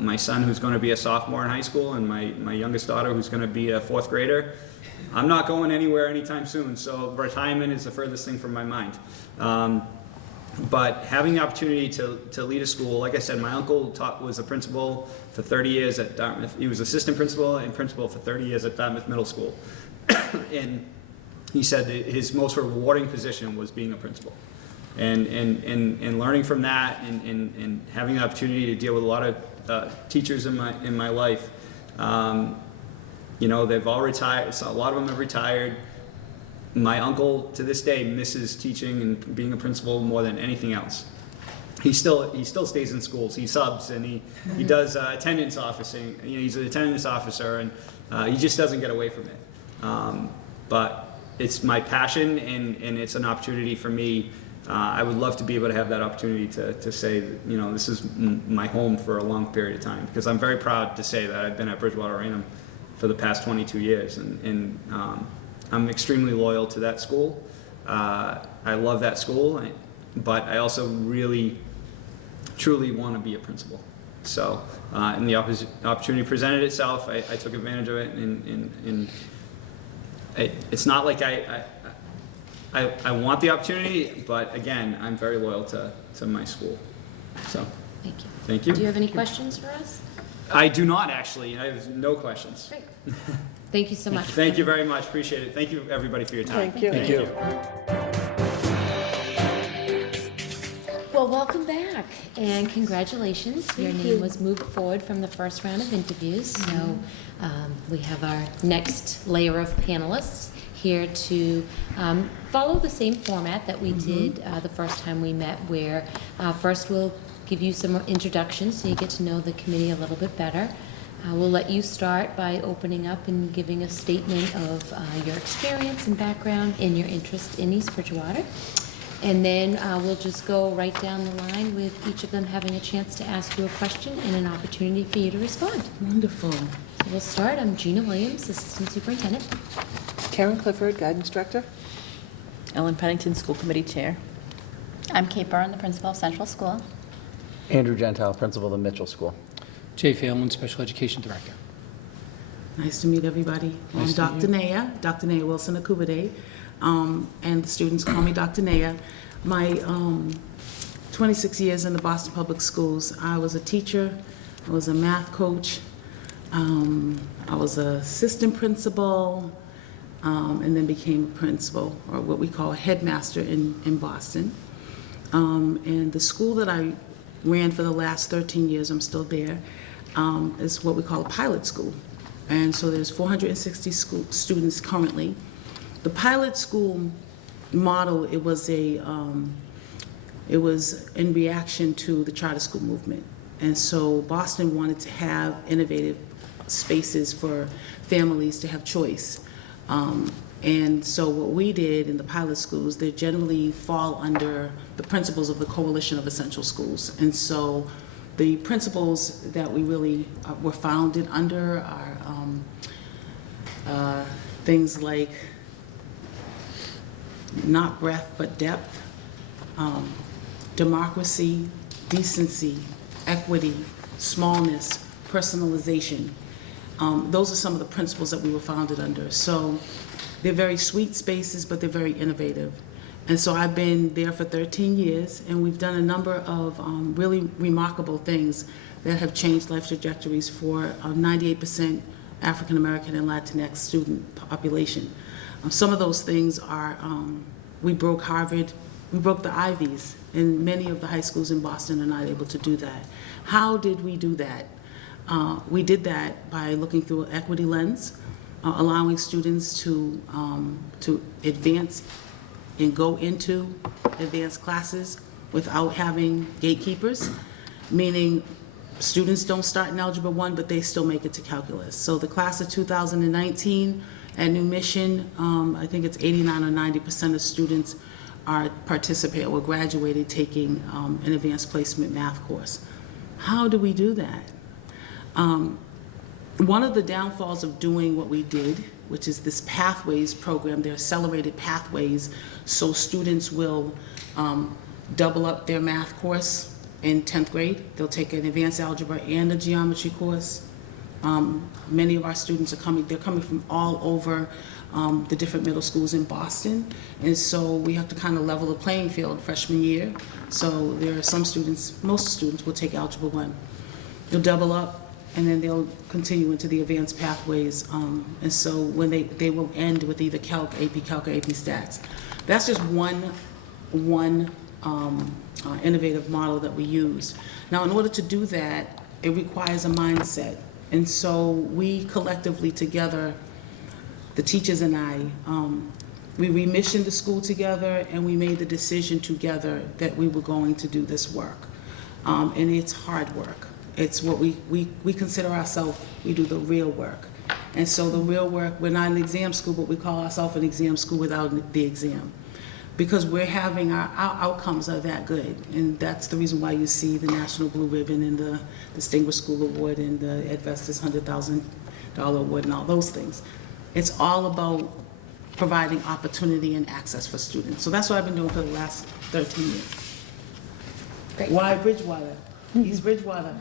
my son who's going to be a sophomore in high school, and my youngest daughter who's going to be a 4th grader. I'm not going anywhere anytime soon, so retirement is the furthest thing from my mind. But having the opportunity to lead a school, like I said, my uncle was a principal for 30 years at Dartmouth. He was assistant principal and principal for 30 years at Dartmouth Middle School. And he said that his most rewarding position was being a principal. And learning from that and having the opportunity to deal with a lot of teachers in my life, you know, they've all retired. So a lot of them have retired. My uncle, to this day, misses teaching and being a principal more than anything else. He still stays in schools. He subs and he does attendance officing. You know, he's an attendance officer, and he just doesn't get away from it. But it's my passion, and it's an opportunity for me. I would love to be able to have that opportunity to say, you know, this is my home for a long period of time, because I'm very proud to say that I've been at Bridgewater Raynham for the past 22 years, and I'm extremely loyal to that school. I love that school, but I also really, truly want to be a principal. So, and the opportunity presented itself, I took advantage of it, and it's not like I want the opportunity, but again, I'm very loyal to my school. So, Thank you. thank you. Do you have any questions for us? I do not, actually. I have no questions. Great. Thank you so much. Thank you very much. Appreciate it. Thank you, everybody, for your time. Thank you. Thank you. Well, welcome back, and congratulations. Your name was moved forward from the first round of interviews. So we have our next layer of panelists here to follow the same format that we did the first time we met, where first we'll give you some introductions so you get to know the committee a little bit better. We'll let you start by opening up and giving a statement of your experience and background and your interest in East Bridgewater. And then we'll just go right down the line with each of them having a chance to ask you a question and an opportunity for you to respond. Wonderful. So we'll start. I'm Gina Williams, Assistant Superintendent. Karen Clifford, Guidance Director. Ellen Pennington, School Committee Chair. I'm Kate Byrne, the principal of Central School. Andrew Gentile, principal of the Mitchell School. Jay Phelan, Special Education Director. Nice to meet everybody. Nice I'm to meet Dr. Naya Wilson Akubade, and the students call me Dr. Naya. My 26 years in the Boston Public Schools, I was a teacher, I was a math coach, I was an assistant principal, and then became a principal, or what we call a headmaster in Boston. And the school that I ran for the last 13 years, I'm still there, is what we call a pilot school. And so there's 460 students currently. The pilot school model, it was in reaction to the charter school movement. And so Boston wanted to have innovative spaces for families to have choice. And so what we did in the pilot schools, they generally fall under the principles of the Coalition of Essential Schools. And so the principles that we really were founded under are things like not breadth but depth, democracy, decency, equity, smallness, personalization. Those are some of the principles that we were founded under. So they're very sweet spaces, but they're very innovative. And so I've been there for 13 years, and we've done a number of really remarkable things that have changed life trajectories for 98% African American and Latinx student population. Some of those things are, we broke Harvard, we broke the Ivies, and many of the high schools in Boston are not able to do that. How did we do that? We did that by looking through an equity lens, allowing students to advance and go into advanced classes without having gatekeepers, meaning students don't start in Algebra 1, but they still make it to calculus. So the class of 2019 at New Mission, I think it's 89 or 90% of students are participating or graduated taking an advanced placement math course. How do we do that? One of the downfalls of doing what we did, which is this pathways program, they're accelerated pathways, so students will double up their math course in 10th grade. They'll take an advanced algebra and a geometry course. Many of our students are coming, they're coming from all over the different middle schools in Boston, and so we have to kind of level the playing field freshman year. So there are some students, most students will take Algebra 1. They'll double up, and then they'll continue into the advanced pathways, and so when they will end with either Calc, AP Calc, or AP Stats. That's just one innovative model that we use. Now, in order to do that, it requires a mindset, and so we collectively together, the teachers and I, we remissioned the school together, and we made the decision together that we were going to do this work, and it's hard work. It's what we consider ourselves, we do the real work. And so the real work, we're not an exam school, but we call ourselves an exam school without the exam. Because we're having, our outcomes are that good. And that's the reason why you see the National Blue Ribbon and the Distinguished School Award and the Edvestus $100,000 award and all those things. It's all about providing opportunity and access for students. So that's what I've been doing for the last 13 years. Great. Why Bridgewater? East Bridgewater.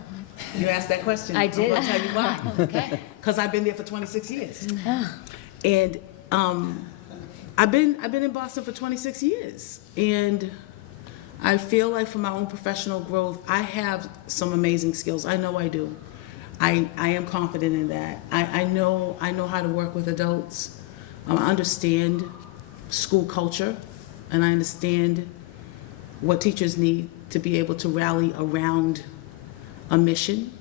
You asked that question. I did. I'm gonna tell you why. Okay. Because I've been there for 26 years. And I've been in Boston for 26 years. And I feel like for my own professional growth, I have some amazing skills. I know I do. I am confident in that. I know how to work with adults. I understand school culture, and I understand what teachers need to be able to rally around a mission.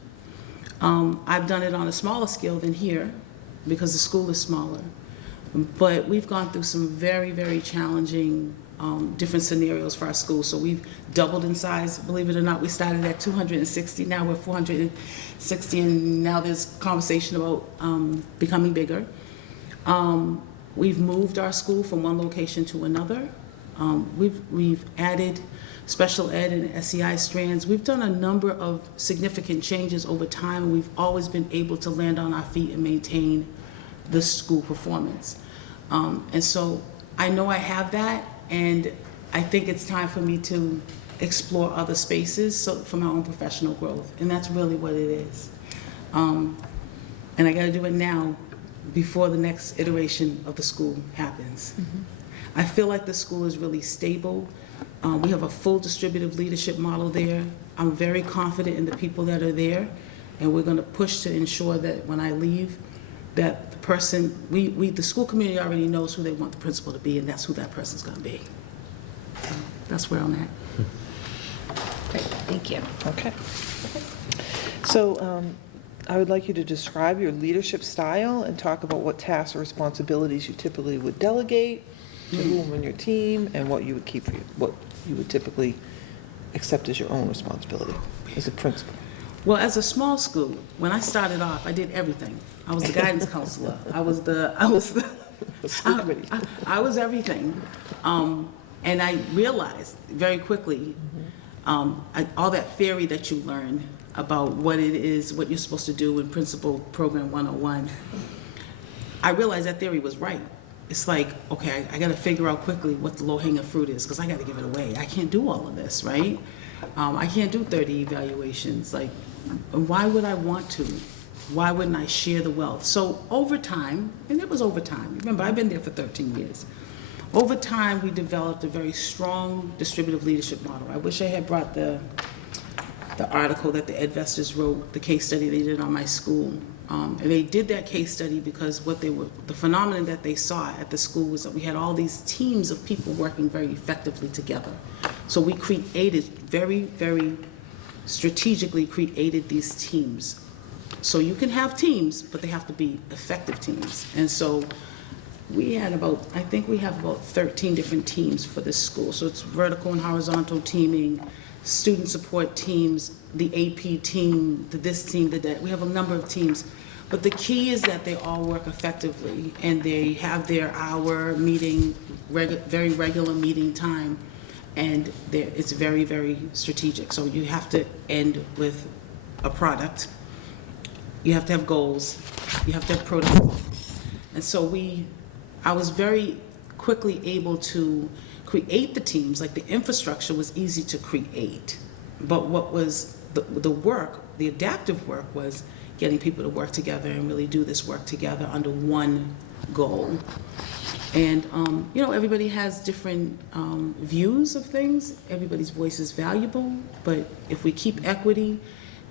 I've done it on a smaller scale than here because the school is smaller. But we've gone through some very, very challenging different scenarios for our school. So we've doubled in size, believe it or not. We started at 260, now we're 460, and now there's conversation about becoming bigger. We've moved our school from one location to another. We've added special ed and SEI strands. We've done a number of significant changes over time, and we've always been able to land on our feet and maintain the school performance. And so I know I have that, and I think it's time for me to explore other spaces for my own professional growth, and that's really what it is. And I gotta do it now before the next iteration of the school happens. Mm-hmm. I feel like the school is really stable. We have a full distributive leadership model there. I'm very confident in the people that are there, and we're gonna push to ensure that when I leave, that the person, the school community already knows who they want the principal to be, and that's who that person's gonna be. So that's where I'm at. Great, thank you. Okay. So I would like you to describe your leadership style and talk about what tasks or responsibilities you typically would delegate to whom on your team, and what you would keep for you, what you would typically accept as your own responsibility as a principal. Well, as a small school, when I started off, I did everything. I was the guidance counselor. I was the School committee. I was everything. And I realized very quickly, all that theory that you learn about what it is, what you're supposed to do in Principal Program 101, I realized that theory was right. It's like, okay, I got to figure out quickly what the low-hanging fruit is, because I got to give it away. I can't do all of this, right? I can't do 30 evaluations. Like, why would I want to? Why wouldn't I share the wealth? So over time, and it was over time, remember, I've been there for 13 years. Over time, we developed a very strong distributive leadership model. I wish I had brought the article that the Edvestors wrote, the case study they did on my school. And they did that case study because the phenomenon that they saw at the school was that we had all these teams of people working very effectively together. So we created, very, very strategically created these teams. So you can have teams, but they have to be effective teams. And so we had I think we have about 13 different teams for this school. So it's vertical and horizontal teaming, student support teams, the AP team, this team, that. We have a number of teams. But the key is that they all work effectively, and they have their hour meeting, very regular meeting time, and it's very, very strategic. So you have to end with a product. You have to have goals. You have to have protocol. And so I was very quickly able to create the teams. Like, the infrastructure was easy to create, but what was the work, the adaptive work, was getting people to work together and really do this work together under one goal. And everybody has different views of things. Everybody's voice is valuable, but if we keep equity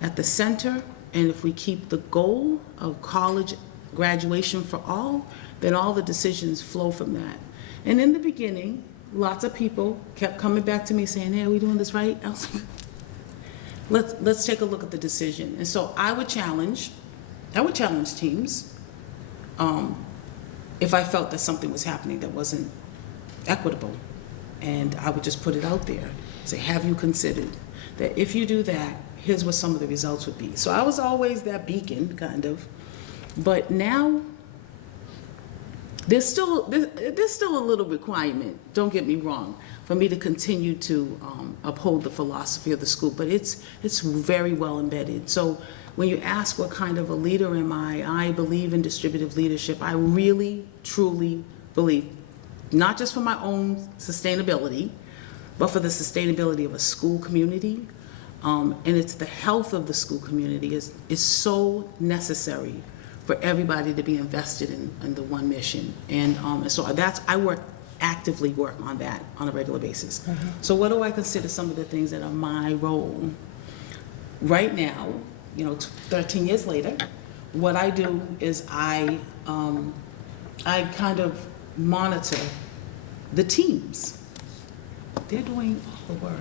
at the center, and if we keep the goal of college graduation for all, then all the decisions flow from that. And in the beginning, lots of people kept coming back to me saying, hey, are we doing this right? I was like, let's take a look at the decision. And so I would challenge teams if I felt that something was happening that wasn't equitable. And I would just put it out there, say, have you considered that if you do that, here's what some of the results would be. So I was always that beacon, kind of. But now, there's still a little requirement, don't get me wrong, for me to continue to uphold the philosophy of the school, but it's very well embedded. So when you ask what kind of a leader am I believe in distributive leadership. I really, truly believe, not just for my own sustainability, but for the sustainability of a school community. And it's the health of the school community is so necessary for everybody to be invested in the one mission. And so I actively work on that on a regular basis. Mm-hmm. So what do I consider some of the things that are my role? Right now, 13 years later, what I do is I kind of monitor the teams. They're doing all the work.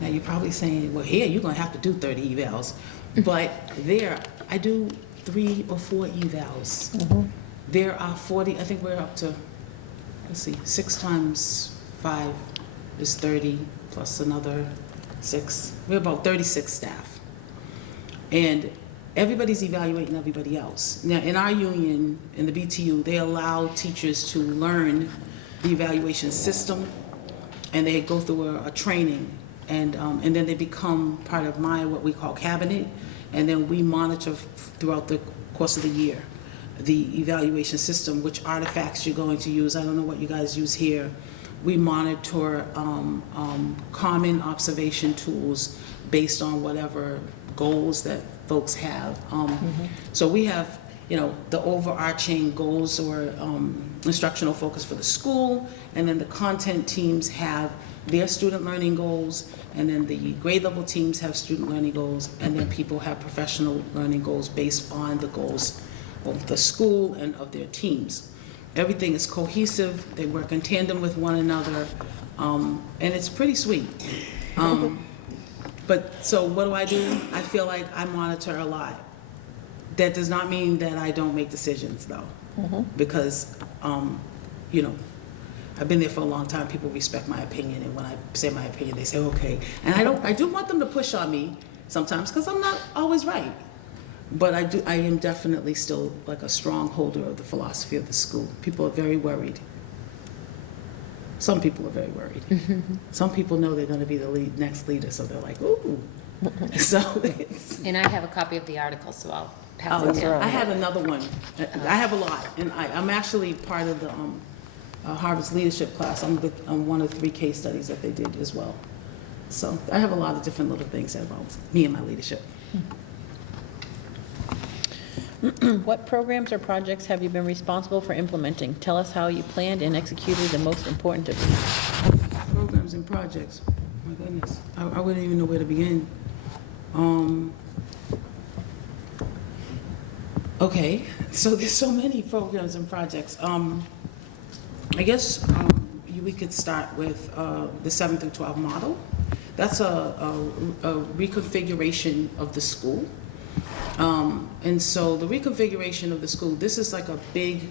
Now you're probably saying, well, here you're gonna have to do 30 evals, but I do 3 or 4 evals. Mm-hmm. There are 40, I think we're up to, 6 times 5 is 30, plus another 6. We're about 36 staff. And everybody's evaluating everybody else. Now, in our union, in the BTU, they allow teachers to learn the evaluation system, and they go through a training, and then they become part of what we call cabinet, and then we monitor throughout the course of the year the evaluation system, which artifacts you're going to use. I don't know what you guys use here. We monitor common observation tools based on whatever goals that folks have. So we have, the overarching goals or instructional focus for the school, and then the content teams have their student learning goals, and then the grade level teams have student learning goals, and then people have professional learning goals based on the goals of the school and of their teams. Everything is cohesive, they work in tandem with one another, and it's pretty sweet. But, so what do? I feel like I monitor a lot. That does not mean that I don't make decisions, though. Because, you know, I've been there for a long time, people respect my opinion, and when I say my opinion, they say, okay. And I do want them to push on me sometimes, because I'm not always right. But I am definitely still like a strong holder of the philosophy of the school. People are very worried. Some people are very worried. Some people know they're going to be the next leader, so they're like, ooh. So And I have a copy of the article, so I'll pass it that's down. right. I have another one. I have a lot, and I'm actually part of the Harvard's leadership class. I'm one of 3 case studies that they did as well. So I have a lot of different little things about me and my leadership. What programs or projects have you been responsible for implementing? Tell us how you planned and executed the most important of these. Programs and projects. My goodness, I wouldn't even know where to begin. Okay, so there's so many programs and projects. I guess we could start with the 7 through 12 model. That's a reconfiguration of the school. And so the reconfiguration of the school, this is like a big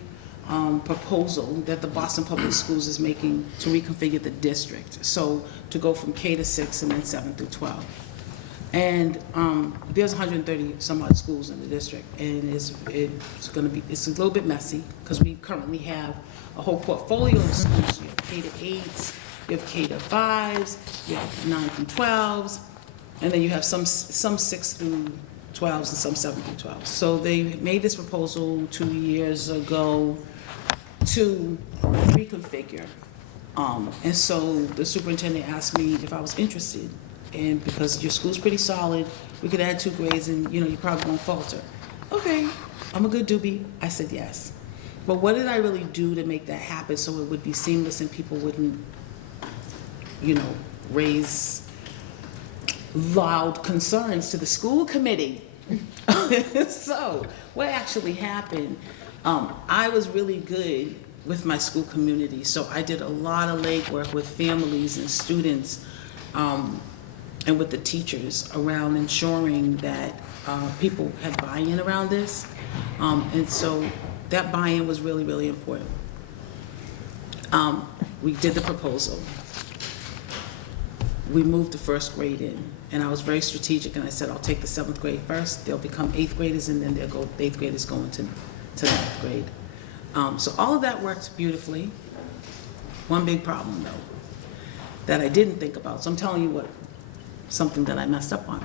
proposal that the Boston Public Schools is making to reconfigure the district. So to go from K to 6 and then 7 through 12. And there's 130 some odd schools in the district, and it's a little bit messy because we currently have a whole portfolio of schools. You have K to 8s, you have K to 5s, you have 9 through 12s, and then you have some 6 through 12s and some 7 through 12s. So they made this proposal 2 years ago to reconfigure. And so the superintendent asked me if I was interested. And because your school's pretty solid, we could add 2 grades and, you know, you probably won't falter. Okay, I'm a good doobie. I said yes. But what did I really do to make that happen so it would be seamless and people wouldn't, you know, raise loud concerns to the school committee? So what actually happened, I was really good with my school community. So I did a lot of legwork with families and students, and with the teachers around ensuring that people had buy-in around this. And so that buy-in was really, really important. We did the proposal. We moved the 1st grade in, and I was very strategic, and I said, I'll take the 7th grade first, they'll become 8th graders, and then the 8th graders go into 9th grade. So all of that worked beautifully. One big problem, though, that I didn't think about. So I'm telling you something that I messed up on.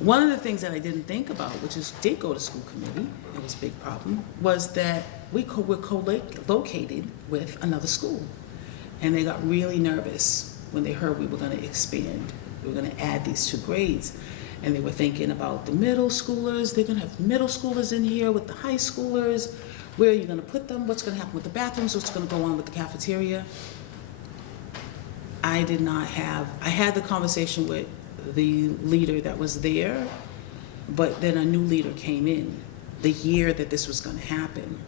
One of the things that I didn't think about, which did go to school committee, it was a big problem, was that were co-located with another school. And they got really nervous when they heard we were going to expand. We were going to add these 2 grades. And they were thinking about the middle schoolers. They're going to have middle schoolers in here with the high schoolers. Where are you going to put them? What's going to happen with the bathrooms? What's going to go on with the cafeteria? I had the conversation with the leader that was there, but then a new leader came in the year that this was going to happen,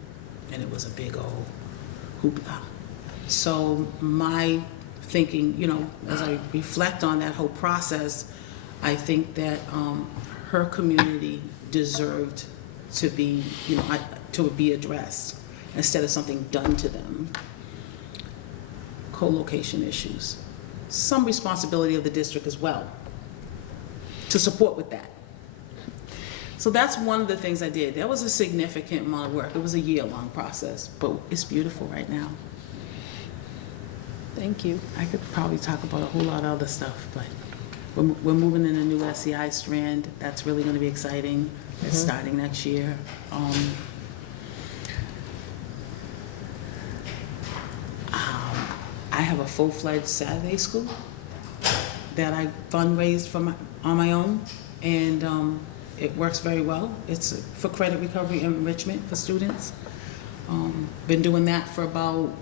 and it was a big old hoopla. So my thinking, you know, as I reflect on that whole process, I think that her community deserved to be, you know, to be addressed instead of something done to them. Co-location issues. Some responsibility of the district as well to support with that. So that's one of the things I did. That was a significant amount of work. It was a year-long process, but it's beautiful right now. Thank you. I could probably talk about a whole lot of other stuff, but we're moving in a new SEI strand. That's really going to be exciting. It's starting next year. I have a full-fledged Saturday school that I fundraised on my own, and it works very well. It's for credit recovery and enrichment for students. Been doing that for about,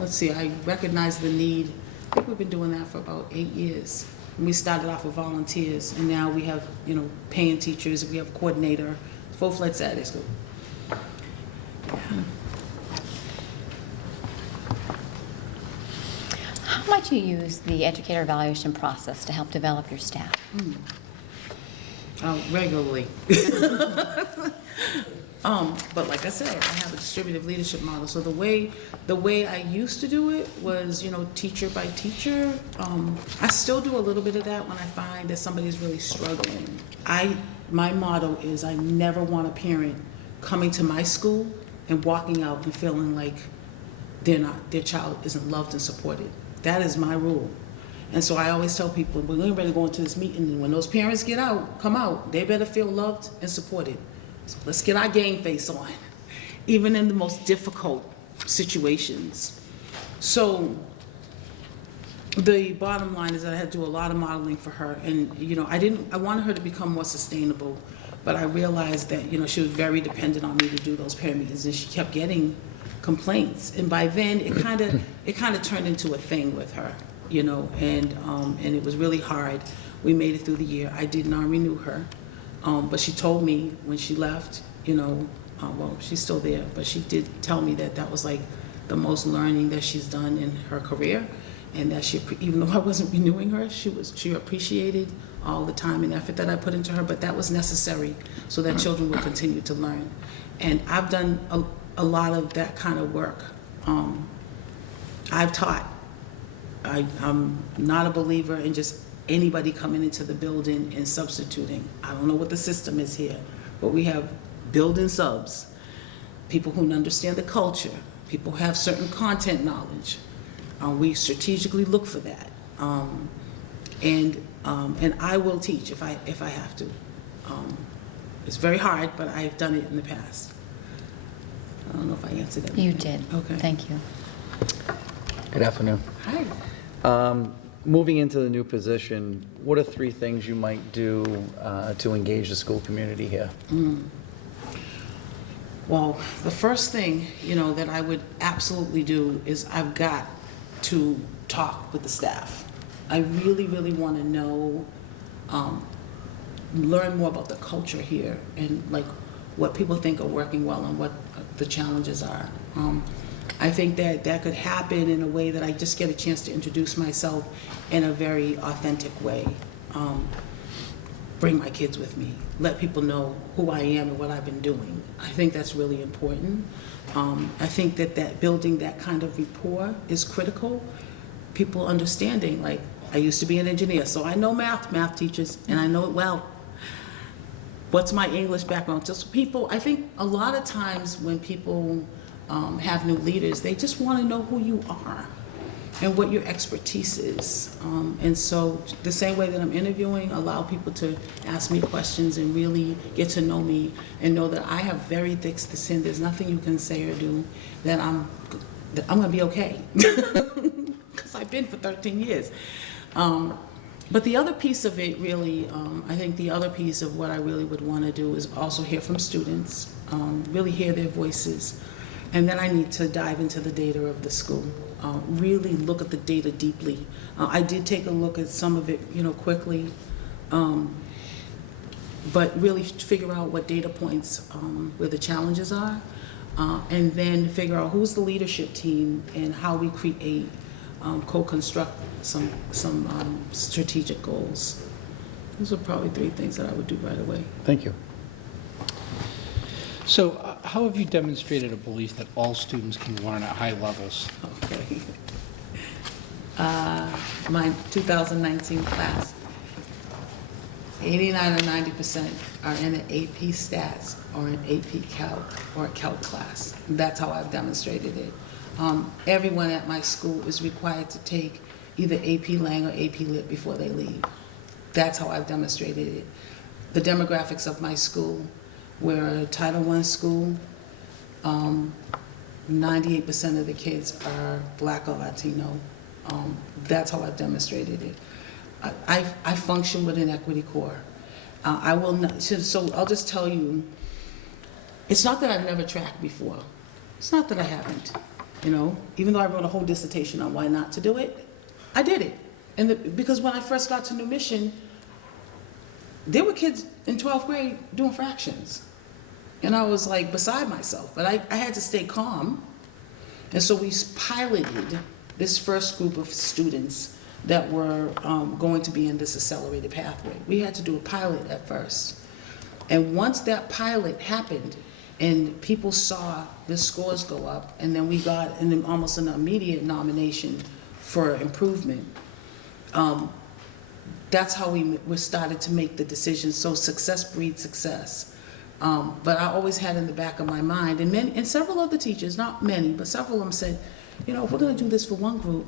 I recognize the need. I think we've been doing that for about 8 years. And we started off with volunteers, and now we have, you know, paying teachers. We have a coordinator, full-fledged Saturday school. How might you use the educator evaluation process to help develop your staff? Regularly. But like I said, I have a distributive leadership model. So the way I used to do it was, teacher by teacher. I still do a little bit of that when I find that somebody's really struggling. My motto is I never want a parent coming to my school and walking out and feeling like their child isn't loved and supported. That is my rule. And so I always tell people, we're getting ready to go into this meeting, and when those parents come out, they better feel loved and supported. So let's get our game face on, even in the most difficult situations. So the bottom line is that I had to do a lot of modeling for her, and I wanted her to become more sustainable, but I realized that she was very dependent on me to do those parent meetings, and she kept getting complaints, and by then it kind of turned into a thing with her, and it was really hard. We made it through the year. I did not renew her. But she told me when she left, well, she's still there, but she did tell me that was like the most learning that she's done in her career, and that even though I wasn't renewing her, she appreciated all the time and effort that I put into her, but that was necessary so that children will continue to learn. And I've done a lot of that kind of work. I've taught. I'm not a believer in just anybody coming into the building and substituting. I don't know what the system is here, but we have building subs, people who understand the culture, people who have certain content knowledge. We strategically look for that, and I will teach if I have to. It's very hard, but I've done it in the past. I don't know if I answered that. You did. Okay. Thank you. Good afternoon. Hi. Moving into the new position, what are 3 things you might do to engage the school community here? Well, the first thing, that I would absolutely do is I've got to talk with the staff. I really, really want to know, learn more about the culture here and like what people think are working well and what the challenges are. I think that could happen in a way that I just get a chance to introduce myself in a very authentic way. Bring my kids with me, let people know who I am and what I've been doing. I think that's really important. I think that building that kind of rapport is critical. People understanding, like, I used to be an engineer, so I know math teachers, and I know it well. What's my English background? Just people, I think a lot of times when people have new leaders, they just want to know who you are and what your expertise is. And so the same way that I'm interviewing, allow people to ask me questions and really get to know me and know that I have very thick skin. There's nothing you can say or do that I'm going to be okay. Because I've been for 13 years. But the other piece of it really, I think the other piece of what I really would want to do is also hear from students, really hear their voices. And then I need to dive into the data of the school, really look at the data deeply. I did take a look at some of it, quickly, but really figure out what data points, where the challenges are, and then figure out who's the leadership team and how we create, co-construct some strategic goals. Those are probably 3 things that I would do right away. Thank you. So how have you demonstrated a belief that all students can learn at high levels? Okay. My 2019 class, 89 or 90% are in an AP Stats or an AP Calc or a Calc class. That's how I've demonstrated it. Everyone at my school is required to take either AP Lang or AP Lit before they leave. That's how I've demonstrated it. The demographics of my school, we're a Title I school. 98% of the kids are Black or Latino. That's how I've demonstrated it. I function with an equity core. I will not, so I'll just tell you, it's not that I've never tracked before. It's not that I haven't, even though I wrote a whole dissertation on why not to do it, I did it. And because when I first got to New Mission, there were kids in 12th grade doing fractions. And I was like beside myself, but I had to stay calm. And so we piloted this first group of students that were going to be in this accelerated pathway. We had to do a pilot at first. And once that pilot happened and people saw the scores go up, and then we got almost an immediate nomination for improvement, that's how we started to make the decision. So success breeds success. But I always had in the back of my mind, and several other teachers, not many, but several of them said, you know, if we're gonna do this for one group,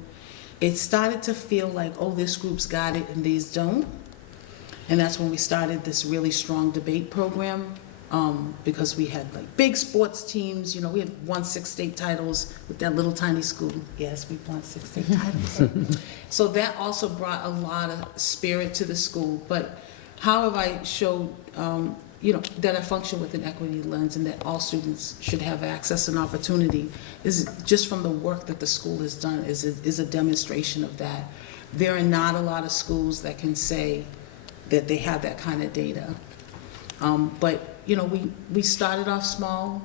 it started to feel like, oh, this group's got it and these don't. And that's when we started this really strong debate program, because we had like big sports teams. You know, we had won 6 state titles with that little tiny school. Yes, we won 6 state titles. So that also brought a lot of spirit to the school. But how have I showed, you know, that I function with an equity lens and that all students should have access and opportunity is just from the work that the school has done is a demonstration of that. There are not a lot of schools that can say that they have that kind of data. But, you know, we started off small,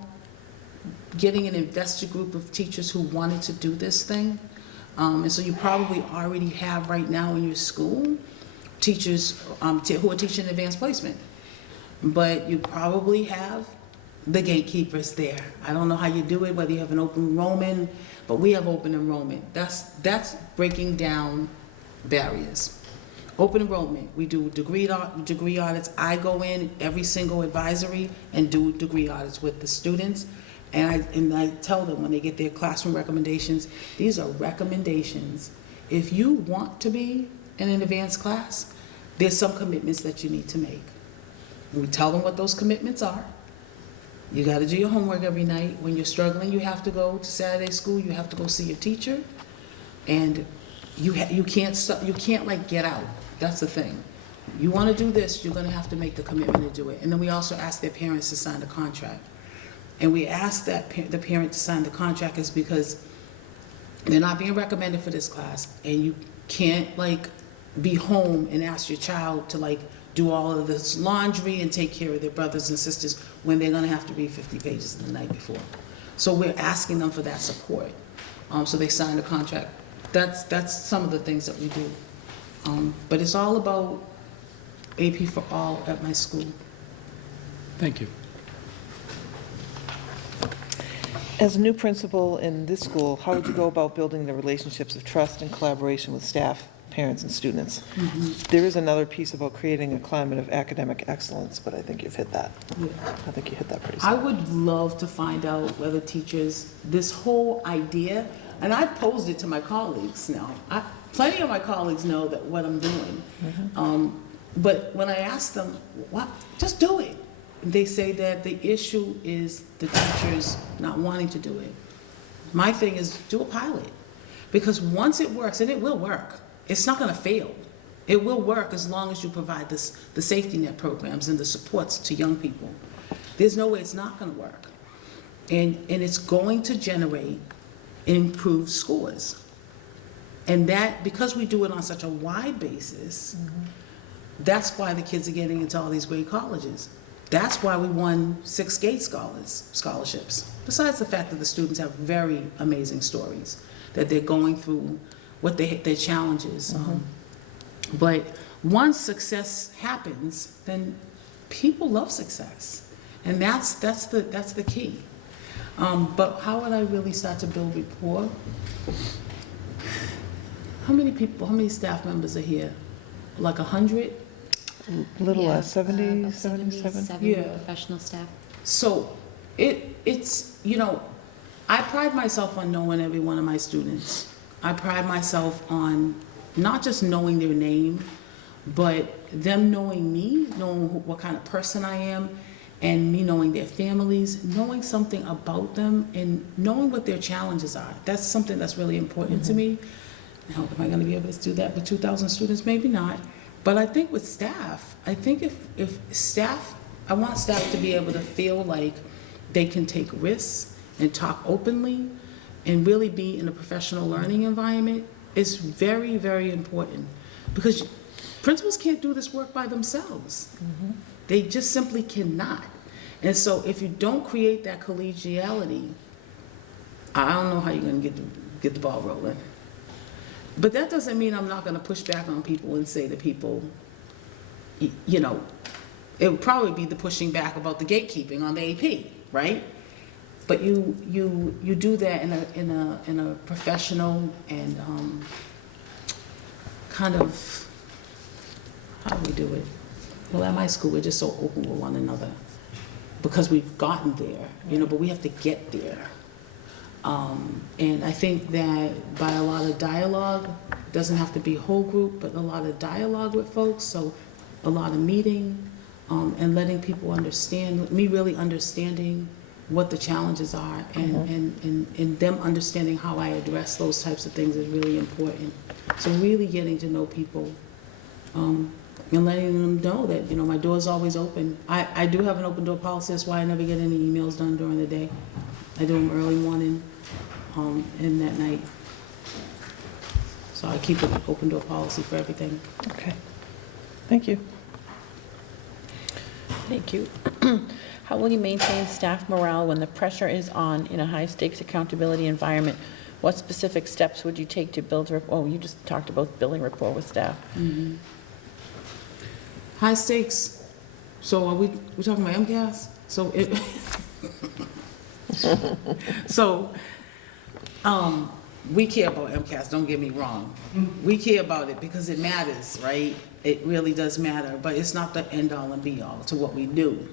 getting an investor group of teachers who wanted to do this thing. And so you probably already have right now in your school teachers who are teaching advanced placement. But you probably have the gatekeepers there. I don't know how you do it, whether you have an open enrollment, but we have open enrollment. That's breaking down barriers. Open enrollment, we do degree audits. I go in every single advisory and do degree audits with the students. And I tell them when they get their classroom recommendations, these are recommendations. If you want to be in an advanced class, there's some commitments that you need to make. We tell them what those commitments are. You got to do your homework every night. When you're struggling, you have to go to Saturday school. You have to go see your teacher, and you can't like get out. That's the thing. You want to do this, you're going to have to make the commitment to do it. And then we also ask their parents to sign the contract. And we ask that the parent to sign the contract is because they're not being recommended for this class, and you can't like be home and ask your child to like do all of this laundry and take care of their brothers and sisters when they're going to have to read 50 pages the night before. So we're asking them for that support. So they sign the contract. That's some of the things that we do. But it's all about AP for all at my school. Thank you. As a new principal in this school, how would you go about building the relationships of trust and collaboration with staff, parents, and students? There is another piece about creating a climate of academic excellence, but I think you've hit that. Yeah. I think you hit that pretty I solid. would love to find out whether teachers, this whole idea, and I've posed it to my colleagues now. Plenty of my colleagues know that what I'm doing. But when I ask them, what, just do it. They say that the issue is the teachers not wanting to do it. My thing is do a pilot. Because once it works, and it will work, it's not gonna fail. It will work as long as you provide the safety net programs and the supports to young people. There's no way it's not gonna work. And it's going to generate improved scores. And that, because we do it on such a wide basis, that's why the kids are getting into all these great colleges. That's why we won 6 GATE scholarships. Besides the fact that the students have very amazing stories, that they're going through what their challenges. But once success happens, then people love success. And that's the key. But how would I really start to build rapport? How many staff members are here? Like 100? A little Yeah, less, 70, about 77? 77 Yeah. professional staff. So it's, you know, I pride myself on knowing every one of my students. I pride myself on not just knowing their name, but them knowing me, knowing what kind of person I am, and me knowing their families, knowing something about them, and knowing what their challenges are. That's something that's really important to me. Now, am I going to be able to do that with 2,000 students? Maybe not. But I think with staff, I think if staff, I want staff to be able to feel like they can take risks and talk openly and really be in a professional learning environment is very, very important. Because principals can't do this work by themselves. They just simply cannot. And so if you don't create that collegiality, I don't know how you're gonna get the ball rolling. But that doesn't mean I'm not gonna push back on people and say to people, you know, it would probably be the pushing back about the gatekeeping on the AP, right? But you do that in a professional and kind of, how do we do it? Well, at my school, we're just so open with one another because we've gotten there, you know, but we have to get there. And I think that by a lot of dialogue, doesn't have to be whole group, but a lot of dialogue with folks, so a lot of meeting, and letting people understand, me really understanding what the challenges are, and them understanding how I address those types of things is really important. So really getting to know people, and letting them know that, you know, my door's always open. I do have an open door policy, that's why I never get any emails done during the day. I do them early morning, and that night. So I keep an open door policy for everything. Okay, thank you. Thank you. How will you maintain staff morale when the pressure is on in a high-stakes accountability environment? What specific steps would you take to build rapport? Oh, you just talked about building rapport with staff. Mm-hmm. High stakes. So are we talking about MCAS? So it. So, we care about MCAS, don't get me wrong. We care about it because it matters, right? It really does matter, but it's not the end all and be all to what we do.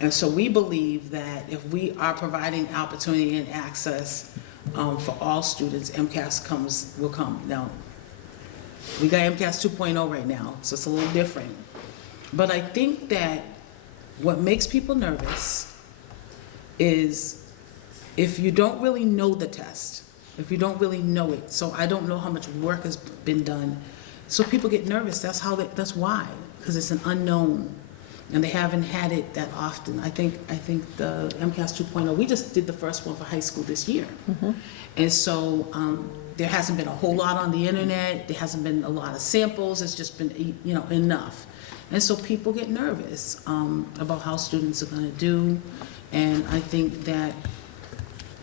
And so we believe that if we are providing opportunity and access for all students, MCAS will come. Now, we got MCAS 2.0 right now, so it's a little different. But I think that what makes people nervous is if you don't really know the test, if you don't really know it. So I don't know how much work has been done. So people get nervous. That's why, because it's an unknown, and they haven't had it that often. I think the MCAS 2.0, we just did the first one for high school this year. Mm-hmm. And so there hasn't been a whole lot on the internet. There hasn't been a lot of samples. It's just been, you know, enough. And so people get nervous about how students are going to do. And I think that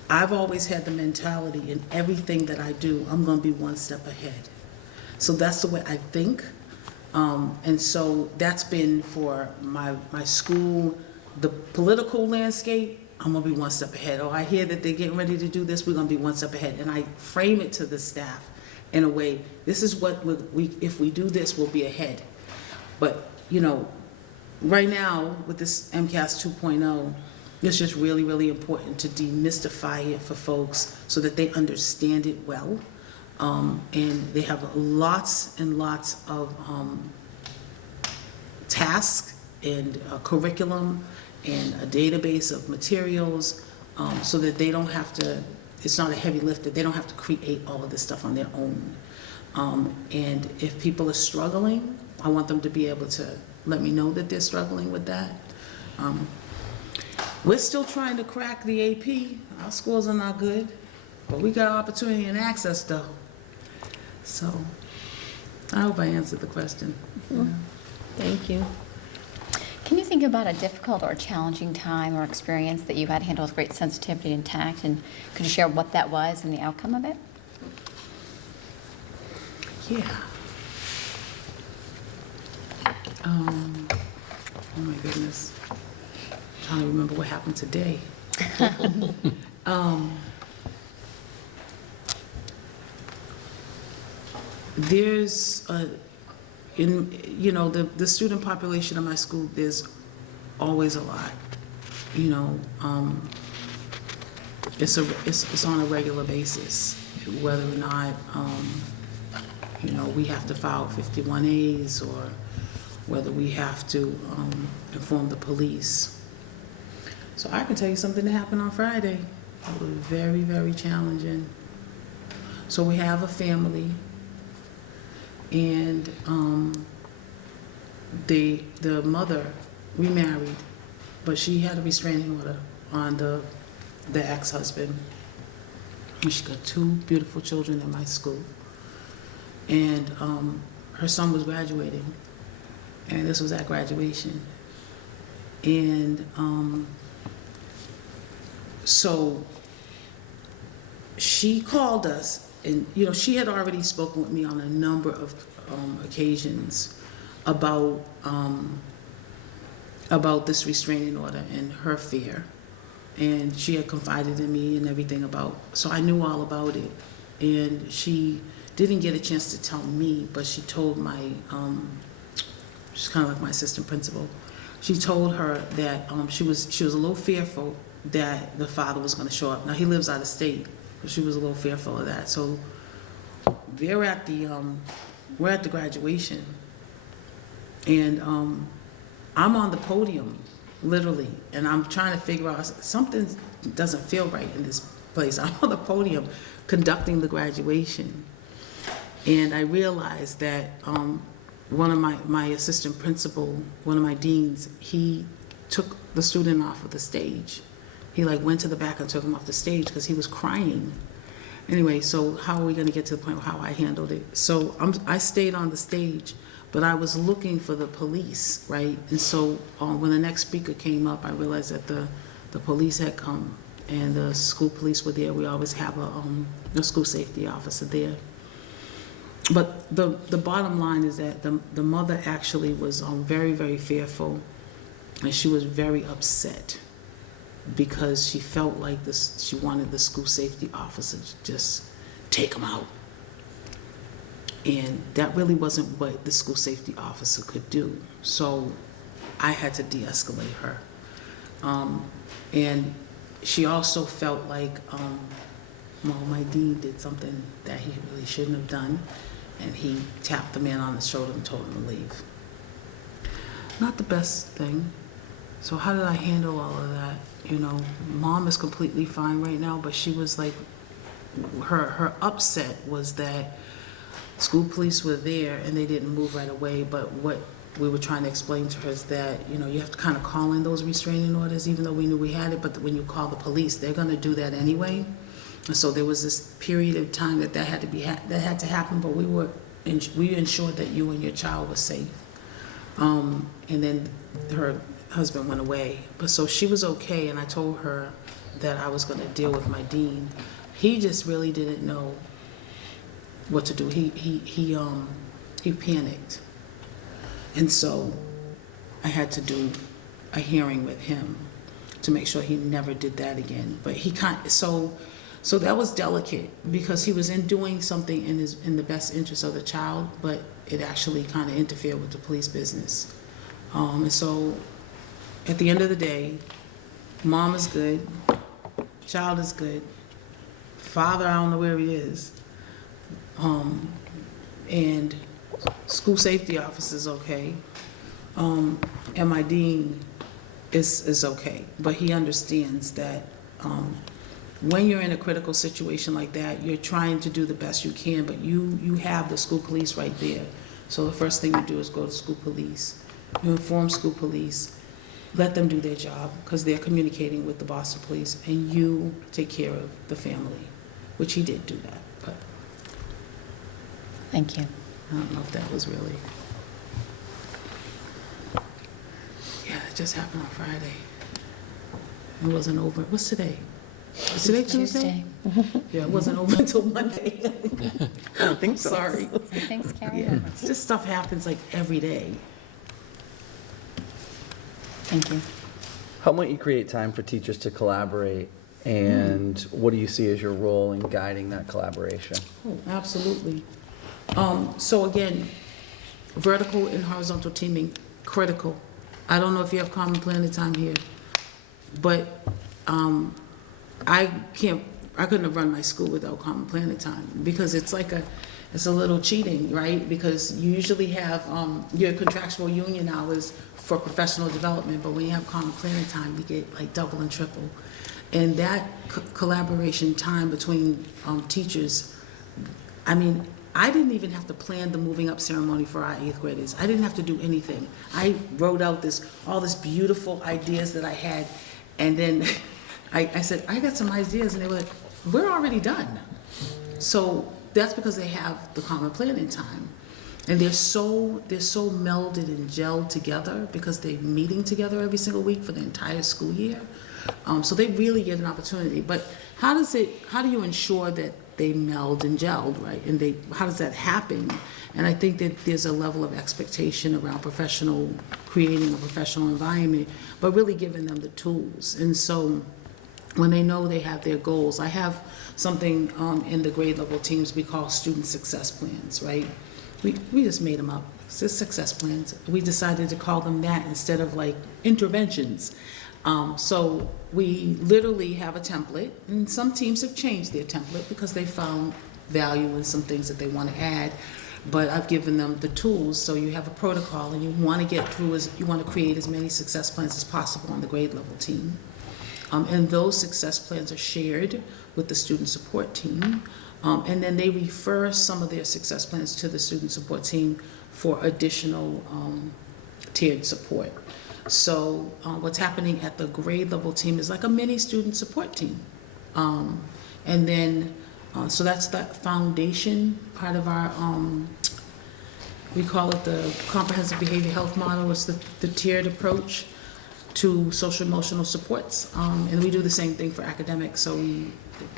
I've always had the mentality in everything that I do, I'm going to be one step ahead. So that's the way I think. And so that's been for my school, the political landscape, I'm going to be one step ahead. Oh, I hear that they're getting ready to do this, we're going to be one step ahead. And I frame it to the staff in a way, this is what if we do this, we'll be ahead. But, you know, right now with this MCAS 2.0, it's just really, really important to demystify it for folks so that they understand it well. And they have lots and lots of tasks and a curriculum and a database of materials so that they don't have to, it's not a heavy lift, that they don't have to create all of this stuff on their own. And if people are struggling, I want them to be able to let me know that they're struggling with that. We're still trying to crack the AP. Our scores are not good, but we got opportunity and access though. So I hope I answered the question. Mm-hmm. Thank you. Can you think about a difficult or challenging time or experience that you had to handle with great sensitivity and tact, and could you share what that was and the outcome of it? Yeah. Oh my goodness. I'm trying to remember what happened today. There's the student population of my school, there's always a lot, you know. It's on a regular basis, whether or not we have to file 51As or whether we have to inform the police. So I can tell you something that happened on Friday. It was very, very challenging. So we have a family, and the mother remarried, but she had a restraining order on the ex-husband. And she got 2 beautiful children in my school, and her son was graduating, and this was at graduation, and So she called us, and, you know, she had already spoken with me on a number of occasions about this restraining order and her fear. And she had confided in me and everything about, so I knew all about it. And she didn't get a chance to tell me, but she told my, she's kind of like my assistant principal. She told her that she was a little fearful that the father was going to show up. Now, he lives out of state, but she was a little fearful of that. So we're at the graduation, and I'm on the podium, literally, and I'm trying to figure out, something doesn't feel right in this place. I'm on the podium conducting the graduation, and I realized that one of my assistant principal, one of my deans, he took the student off of the stage. He like went to the back and took him off the stage because he was crying. Anyway, so how are we going to get to the point of how I handled it? So I stayed on the stage, but I was looking for the police, right? And so when the next speaker came up, I realized that the police had come, and the school police were there. We always have a school safety officer there. But the bottom line is that the mother actually was very, very fearful, and she was very upset because she felt like she wanted the school safety officer to just take him out. And that really wasn't what the school safety officer could do. So I had to de-escalate her. And she also felt like, well, my dean did something that he really shouldn't have done, and he tapped the man on the shoulder and told him to leave. Not the best thing. So how did I handle all of that? You know, mom is completely fine right now, but she was like, her upset was that school police were there and they didn't move right away, but what we were trying to explain to her is that, you know, you have to kind of call in those restraining orders, even though we knew we had it, but when you call the police, they're gonna do that anyway. And so there was this period of time that had to happen, but we ensured that you and your child were safe. And then her husband went away, but so she was okay, and I told her that I was gonna deal with my dean. He just really didn't know what to do. He panicked. And so I had to do a hearing with him to make sure he never did that again. But so that was delicate because he was doing something in the best interest of the child, but it actually kind of interfered with the police business. And so at the end of the day, mom is good, child is good, father, I don't know where he is, and school safety officer's okay, and my dean is okay, but he understands that when you're in a critical situation like that, you're trying to do the best you can, but you have the school police right there. So the first thing you do is go to school police. You inform school police, let them do their job, because they're communicating with the Boston police, and you take care of the family, which he did do that, but Thank you. I don't know if that was really, yeah, it just happened on Friday. It wasn't over, what's today? Is today Tuesday? Yeah, it wasn't over until Monday. I don't think so. Sorry. Thanks, Carrie. Yeah, it's just stuff happens like every day. Thank you. How might you create time for teachers to collaborate, and what do you see as your role in guiding that collaboration? Oh, absolutely. So again, vertical and horizontal teaming, critical. I don't know if you have common planning time here, but I couldn't have run my school without common planning time, because it's a little cheating, right? Because you usually have your contractual union hours for professional development, but when you have common planning time, you get like double and triple. And that collaboration time between teachers, I mean, I didn't even have to plan the moving up ceremony for our 8th graders. I didn't have to do anything. I wrote out all this beautiful ideas that I had, and then I said, I got some ideas, and they were like, we're already done. So that's because they have the common planning time. And they're so melded and gelled together because they're meeting together every single week for the entire school year. So they really get an opportunity. But how do you ensure that they meld and gelled, right? And how does that happen? And I think that there's a level of expectation around creating a professional environment, but really giving them the tools. And so when they know they have their goals, I have something in the grade level teams we call student success plans, right? We just made them up. It's just success plans. We decided to call them that instead of like interventions. So we literally have a template, and some teams have changed their template because they found value in some things that they want to add. But I've given them the tools, so you have a protocol, and you want to create as many success plans as possible on the grade level team. And those success plans are shared with the student support team. And then they refer some of their success plans to the student support team for additional tiered support. So what's happening at the grade level team is like a mini student support team. And then, so that's that foundation part of our, we call it the comprehensive behavior health model. It's the tiered approach to social emotional supports. And we do the same thing for academics. So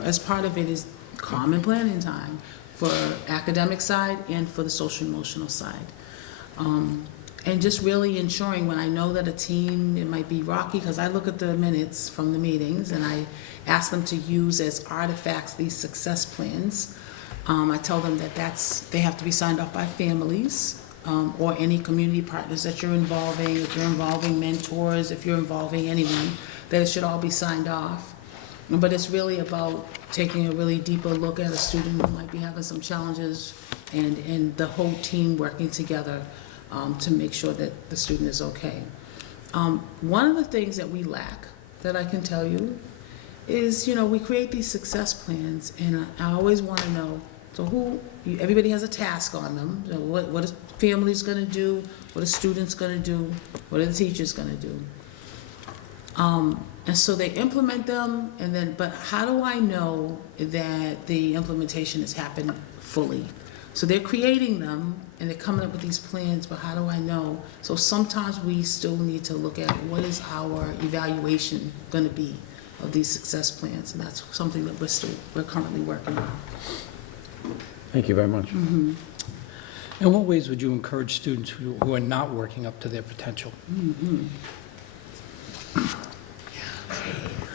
as part of it is common planning time for academic side and for the social emotional side. And just really ensuring when I know that a team, it might be rocky, because I look at the minutes from the meetings and I ask them to use as artifacts these success plans. I tell them that they have to be signed off by families or any community partners that you're involving. If you're involving mentors, if you're involving anyone, that it should all be signed off. But it's really about taking a really deeper look at a student who might be having some challenges and the whole team working together to make sure that the student is okay. One of the things that we lack, that I can tell you, is, we create these success plans, and I always want to know, so everybody has a task on them. So what is families going to do? What are students going to do? What are the teachers going to do? And so they implement them, but how do I know that the implementation has happened fully? So they're creating them, and they're coming up with these plans, but how do I know? So sometimes we still need to look at what is our evaluation going to be of these success plans, and that's something that we're currently working on. Thank you very much. In what ways would you encourage students who are not working up to their potential?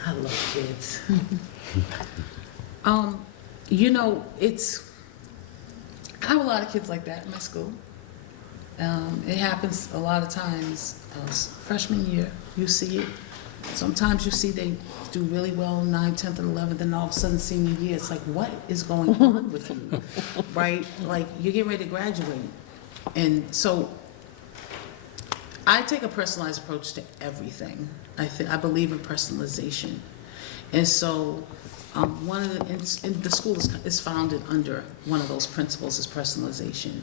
I love kids. I have a lot of kids like that in my school. It happens a lot of times. Freshman year, you see it. Sometimes you see they do really well 9th, 10th, and 11th, and all of a sudden senior year, it's like, what is going on with you, right? Like, you get ready to graduate. And so I take a personalized approach to everything. I believe in personalization. And so the school is founded under one of those principles is personalization.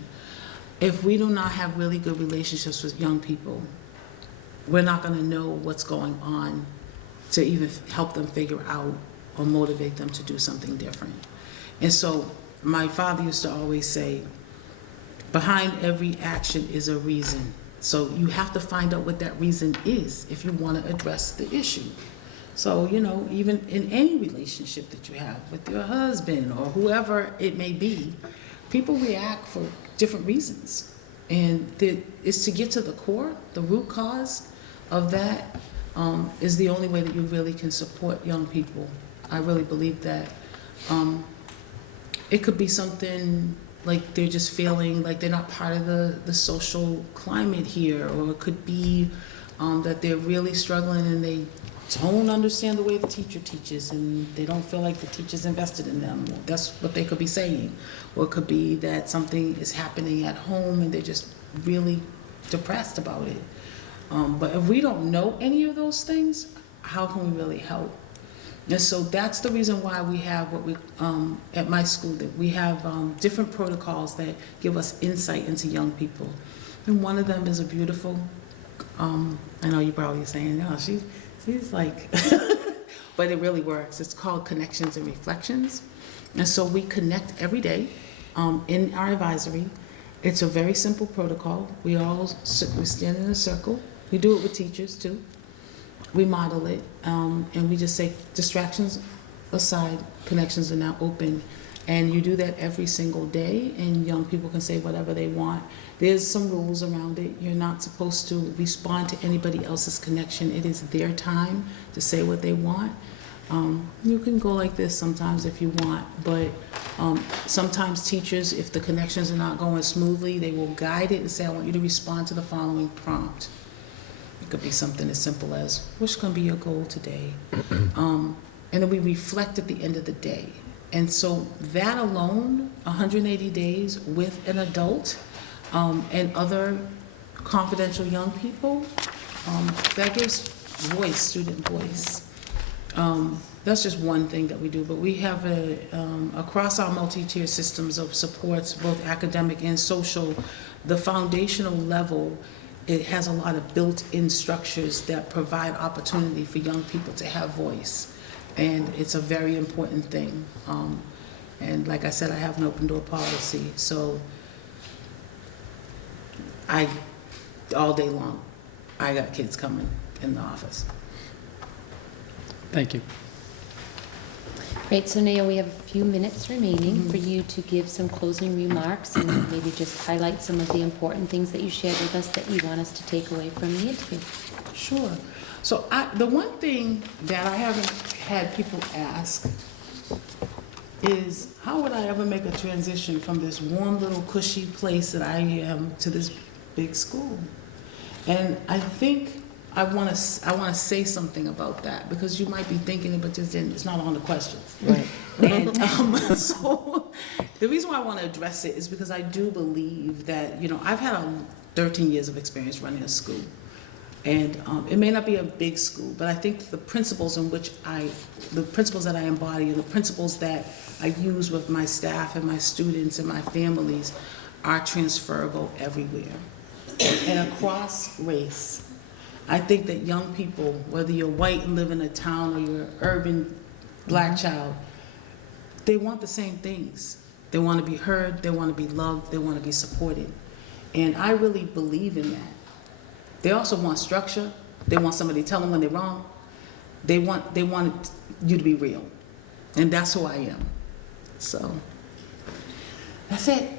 If we do not have really good relationships with young people, we're not going to know what's going on to even help them figure out or motivate them to do something different. And so my father used to always say, behind every action is a reason. So you have to find out what that reason is if you want to address the issue. So, even in any relationship that you have with your husband or whoever it may be, people react for different reasons. And it's to get to the core, the root cause of that is the only way that you really can support young people. I really believe that. It could be something like they're just feeling like they're not part of the social climate here, or it could be that they're really struggling and they don't understand the way the teacher teaches and they don't feel like the teacher's invested in them. That's what they could be saying. Or it could be that something is happening at home and they're just really depressed about it. But if we don't know any of those things, how can we really help? And so that's the reason why we have what we, at my school, that we have different protocols that give us insight into young people. And one of them is a beautiful, I know you're probably saying, no, she's like, but it really works. It's called Connections and Reflections. And so we connect every day in our advisory. It's a very simple protocol. We stand in a circle. We do it with teachers too. we model it, and we just say distractions aside, connections are now open. And you do that every single day, and young people can say whatever they want. There's some rules around it. You're not supposed to respond to anybody else's connection. It is their time to say what they want. You can go like this sometimes if you want, but sometimes teachers, if the connections are not going smoothly, they will guide it and say, I want you to respond to the following prompt. It could be something as simple as, what's going to be your goal today? And then we reflect at the end of the day. And so that alone, 180 days with an adult and other confidential young people, that gives voice, student voice. That's just one thing that we do, but we have across our multi-tier systems of supports, both academic and social, the foundational level, it has a lot of built-in structures that provide opportunity for young people to have voice. And it's a very important thing. And like I said, I have an open door policy, so all day long, I got kids coming in the office. Thank you. Great, so Naya, we have a few minutes remaining for you to give some closing remarks and maybe just highlight some of the important things that you shared with us that you want us to take away from the interview. Sure. So the one thing that I haven't had people ask is, how would I ever make a transition from this warm little cushy place that I am to this big school? And I think I want to say something about that, because you might be thinking it, but just it's not on the questions. Right. And so the reason why I want to address it is because I do believe that, I've had 13 years of experience running a school. And it may not be a big school, but I think the principles that I embody and the principles that I use with my staff and my students and my families are transferable everywhere and across race. I think that young people, whether you're white and live in a town or you're an urban black child, they want the same things. They want to be heard, they want to be loved, they want to be supported. And I really believe in that. They also want structure. They want somebody to tell them when they're wrong. They want you to be real. And that's who I am. So, that's it.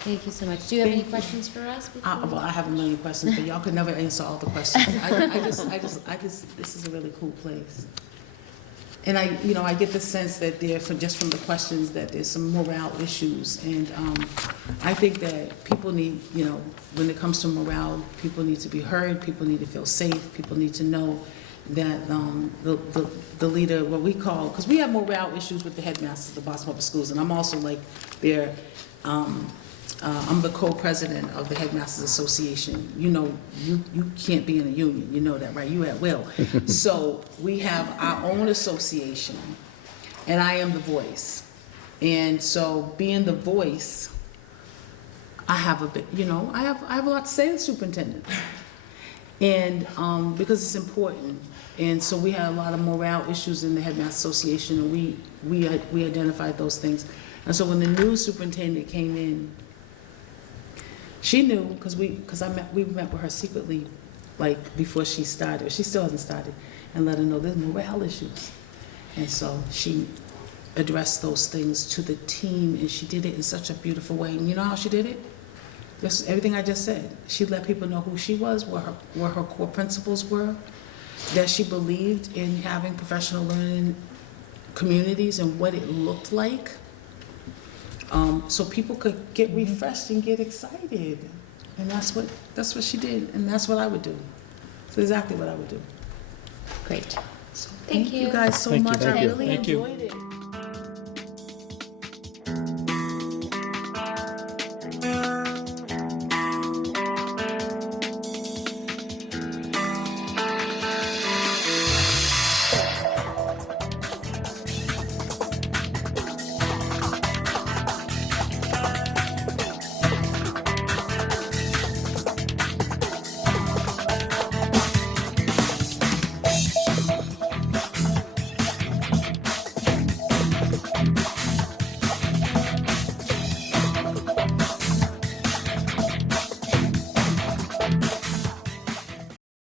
Thank you so much. Do you have any questions for us? Well, I have a million questions, but y'all could never answer all the questions. I just, this is a really cool place. And I get the sense that just from the questions, that there's some morale issues. And I think that people need, when it comes to morale, people need to be heard, people need to feel safe, people need to know that the leader, what we call, because we have morale issues with the headmasters of the Boston Public Schools, and I'm also like I'm the co-president of the Headmasters Association. You can't be in a union, you know that, right? You at will. So we have our own association, and I am the voice. And so being the voice, I have a bit, I have a lot to say to the superintendent. And because it's important. And so we had a lot of morale issues in the Headmasters Association, and we identified those things. And so when the new superintendent came in, she knew, because we met with her secretly, like before she started. She still hasn't started, and let her know there's morale issues. And so she addressed those things to the team, and she did it in such a beautiful way. And you know how she did it? Just everything I just said. She let people know who she was, what her core principles were, that she believed in having professional learning communities and what it looked like. So people could get refreshed and get excited. And that's what she did, and that's what I would do. That's exactly what I would do. Great. So Thank thank you you. guys so Thank you. much. Thank I you. really Thank you. enjoyed it.